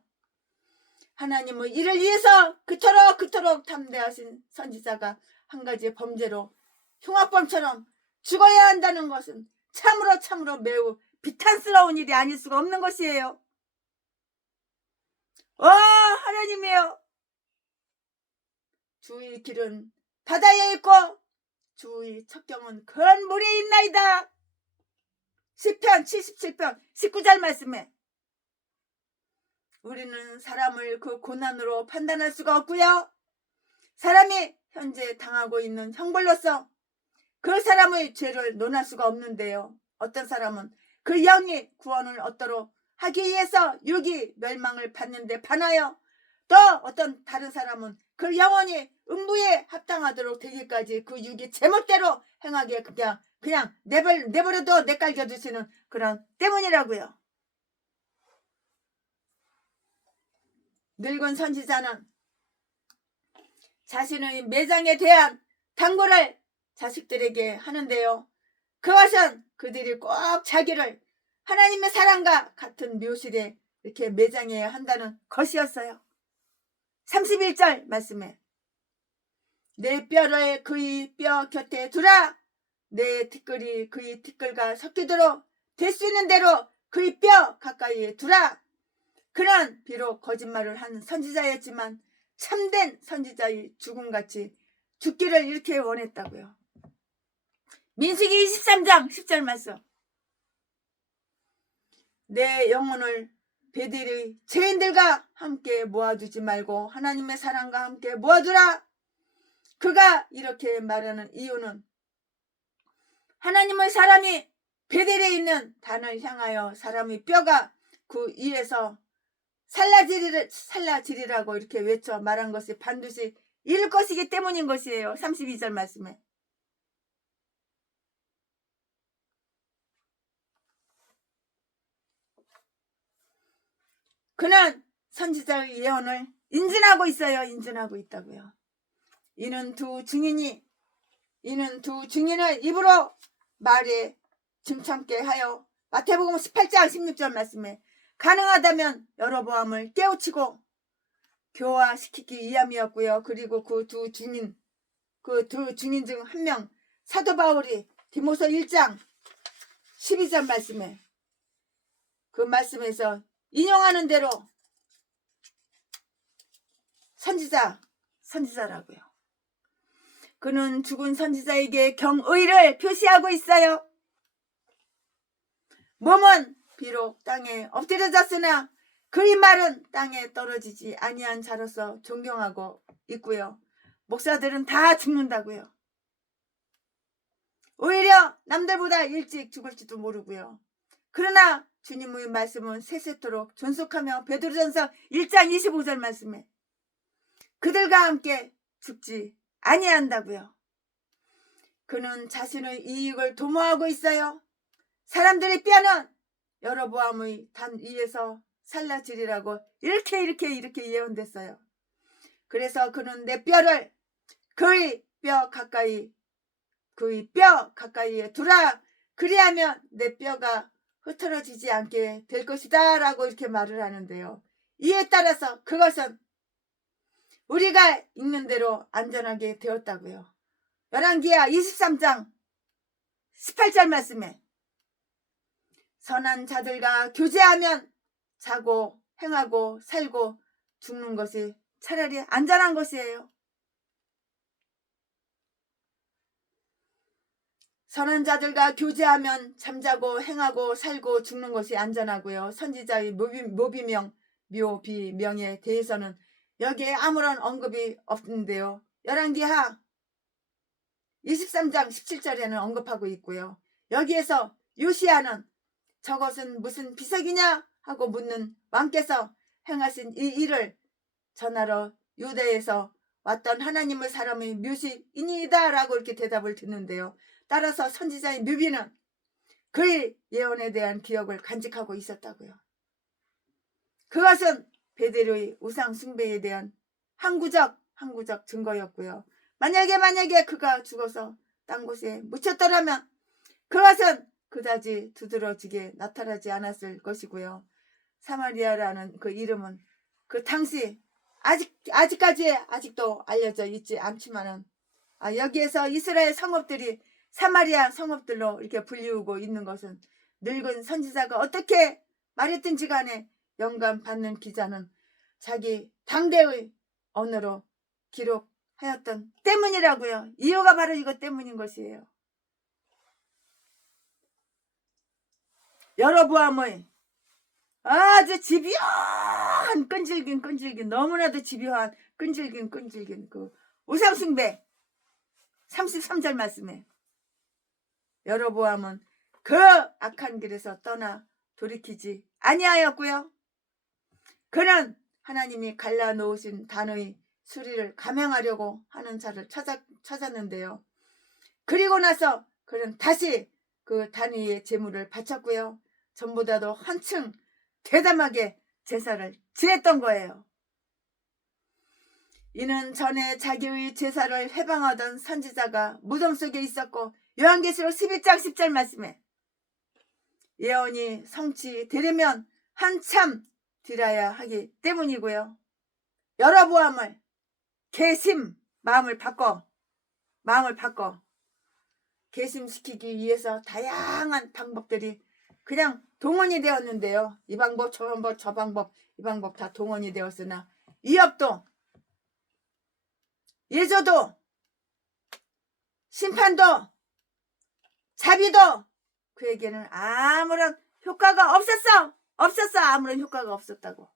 하나님의 일을 위해서 그토록 담대하신 선지자가 한 가지 범죄로 흉악범처럼 죽어야 한다는 것은 참으로 매우 비탄스러운 일이 아닐 수가 없는 것이에요. 하나님이여, 주의 길은 바다에 있고 주의 척경은 큰 물에 있나이다. 시편 77편 19절 말씀에 우리는 사람을 그 고난으로 판단할 수가 없고요. 사람이 현재 당하고 있는 형벌로서 그 사람의 죄를 논할 수가 없는데요. 어떤 사람은 그 영이 구원을 얻도록 하기 위해서 육이 멸망을 받는데 반하여, 또 어떤 다른 사람은 그 영혼이 음부에 합당하도록 되기까지 그 육이 제멋대로 행하게 그냥 내버려둬 내깔겨 주시는 그런 때문이라고요. 늙은 선지자는 자신의 매장에 대한 당부를 자식들에게 하는데요. 그것은 그들이 꼭 자기를 하나님의 사랑과 같은 묘실에 이렇게 매장해야 한다는 것이었어요. 31절 말씀에 내 뼈를 그의 뼈 곁에 두라. 내 티끌이 그의 티끌과 섞이도록 될 수 있는 대로 그의 뼈 가까이에 두라. 그는 비록 거짓말을 한 선지자였지만 참된 선지자의 죽음같이 죽기를 이렇게 원했다고요. 민수기 23장 10절 말씀. 내 영혼을 베델의 죄인들과 함께 모아두지 말고 하나님의 사랑과 함께 모아두라. 그가 이렇게 말하는 이유는 하나님의 사람이 베델에 있는 단을 향하여 사람의 뼈가 그 위에서 살라지리라고 이렇게 외쳐 말한 것이 반드시 이룰 것이기 때문인 것이에요. 32절 말씀에 그는 선지자의 예언을 인증하고 있어요. 인증하고 있다고요. 이는 두 증인을 입으로 말에 중참게 하여 마태복음 18장 16절 말씀에 가능하다면 여로보암을 깨우치고 교화시키기 위함이었고요. 그리고 그 두 증인 중 한 명 사도 바울이 디모서 1장 12절 말씀에 그 말씀에서 인용하는 대로 선지자라고요. 그는 죽은 선지자에게 경의를 표시하고 있어요. 몸은 비록 땅에 엎드려졌으나 그의 말은 땅에 떨어지지 아니한 자로서 존경하고 있고요. 목사들은 다 죽는다고요. 오히려 남들보다 일찍 죽을지도 모르고요. 그러나 주님의 말씀은 세세토록 존속하며 베드로전서 1장 25절 말씀에 그들과 함께 죽지 아니한다고요. 그는 자신의 이익을 도모하고 있어요. 사람들의 뼈는 여로보암의 단 위에서 살라지리라고 이렇게 예언됐어요. 그래서 그는 내 뼈를 그의 뼈 가까이에 두라. 그리하면 내 뼈가 흩어지지 않게 될 것이다 라고 이렇게 말을 하는데요. 이에 따라서 그것은 우리가 읽는 대로 안전하게 되었다고요. 열왕기하 23장 18절 말씀에 선한 자들과 교제하면 자고 행하고 살고 죽는 것이 차라리 안전한 것이에요. 선한 자들과 교제하면 잠자고 행하고 살고 죽는 것이 안전하고요. 선지자의 묘비명에 대해서는 여기에 아무런 언급이 없는데요. 열왕기하 23장 17절에는 언급하고 있고요. 여기에서 요시야는 저것은 무슨 비석이냐 하고 묻는 왕께서 행하신 이 일을 전하러 유대에서 왔던 하나님의 사람의 묘시이니이다 라고 이렇게 대답을 듣는데요. 따라서 선지자인 뮤비는 그의 예언에 대한 기억을 간직하고 있었다고요. 그것은 베드로의 우상 숭배에 대한 항구적 증거였고요. 만약에 그가 죽어서 딴 곳에 묻혔더라면 그것은 그다지 두드러지게 나타나지 않았을 것이고요. 사마리아라는 그 이름은 그 당시 아직도 알려져 있지 않지만은 여기에서 이스라엘 성읍들이 사마리아 성읍들로 이렇게 불리우고 있는 것은 늙은 선지자가 어떻게 말했든지 간에 영감 받는 기자는 자기 당대의 언어로 기록하였던 때문이라고요. 이유가 바로 이것 때문인 것이에요. 여로보암의 아주 집요한 끈질긴 너무나도 집요한 끈질긴 그 우상숭배 33절 말씀에 여로보암은 그 악한 길에서 떠나 돌이키지 아니하였고요. 그는 하나님이 갈라놓으신 단의 수리를 감행하려고 하는 자를 찾았는데요. 그리고 나서 그는 다시 그 단위의 제물을 바쳤고요. 전보다도 한층 대담하게 제사를 지냈던 거예요. 이는 전에 자기의 제사를 해방하던 선지자가 무덤 속에 있었고 요한계시록 11장 10절 말씀에 예언이 성취되려면 한참 뒤라야 하기 때문이고요. 여로보암을 마음을 바꿔 개심시키기 위해서 다양한 방법들이 그냥 동원이 되었는데요. 이 방법 저 방법 다 동원이 되었으나 이업도 예조도 심판도 자비도 그에게는 아무런 효과가 없었어. 아무런 효과가 없었다고.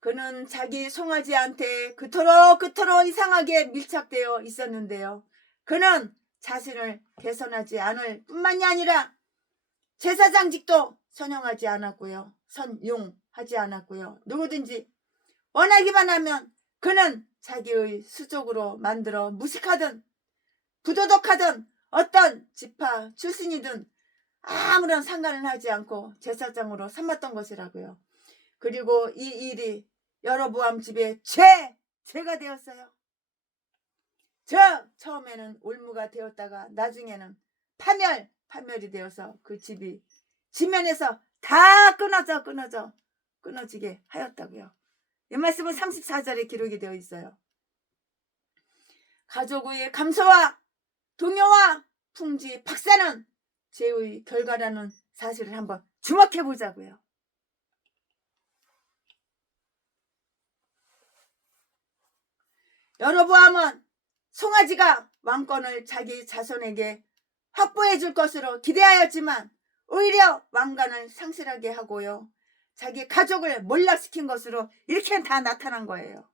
그는 자기 송아지한테 그토록 이상하게 밀착되어 있었는데요. 그는 자신을 개선하지 않을 뿐만이 아니라 제사장직도 선용하지 않았고요. 선용하지 않았고요. 누구든지 원하기만 하면 그는 자기의 수족으로 만들어 무식하든 부도덕하든 어떤 지파 출신이든 아무런 상관을 하지 않고 제사장으로 삼았던 것이라고요. 그리고 이 일이 여로보암 집의 죄가 되었어요. 처음에는 올무가 되었다가 나중에는 파멸이 되어서 그 집이 지면에서 다 끊어지게 하였다고요. 이 말씀은 34절에 기록이 되어 있어요. 가족의 감소와 동요와 풍지 박사는 죄의 결과라는 사실을 한번 주목해 보자고요. 여로보암은 송아지가 왕권을 자기 자손에게 확보해 줄 것으로 기대하였지만 오히려 왕관을 상실하게 하고요. 자기 가족을 몰락시킨 것으로 이렇게 다 나타난 거예요.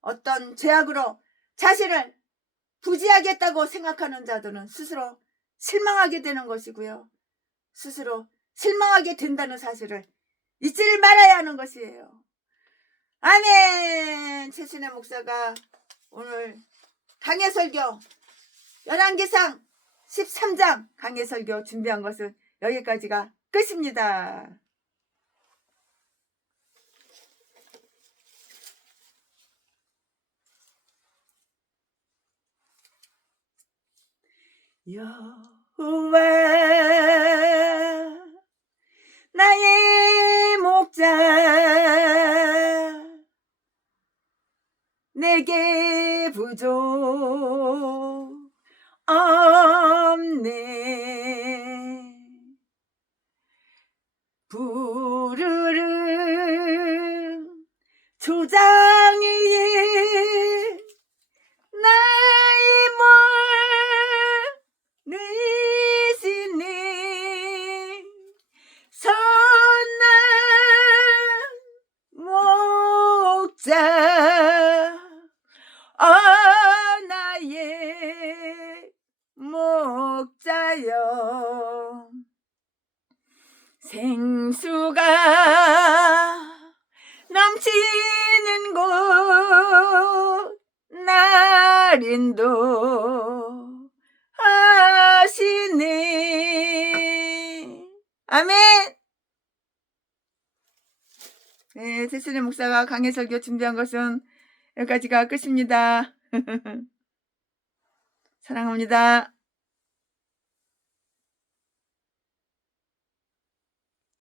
어떤 죄악으로 자신을 부지하겠다고 생각하는 자들은 스스로 실망하게 되는 것이고요. 스스로 실망하게 된다는 사실을 잊지를 말아야 하는 것이에요. 아멘. 최순애 목사가 오늘 강해설교 열왕기상 13장 강해설교 준비한 것은 여기까지가 끝입니다. 여호와 나의 목자 내게 부족 없네. 부르릉 조장이 나의 몸 누이시니 선한 목자 나의 목자여 생수가 넘치는 곳 날인도 하시네. 아멘. 네, 최순애 목사가 강해 설교 준비한 것은 여기까지가 끝입니다. 사랑합니다.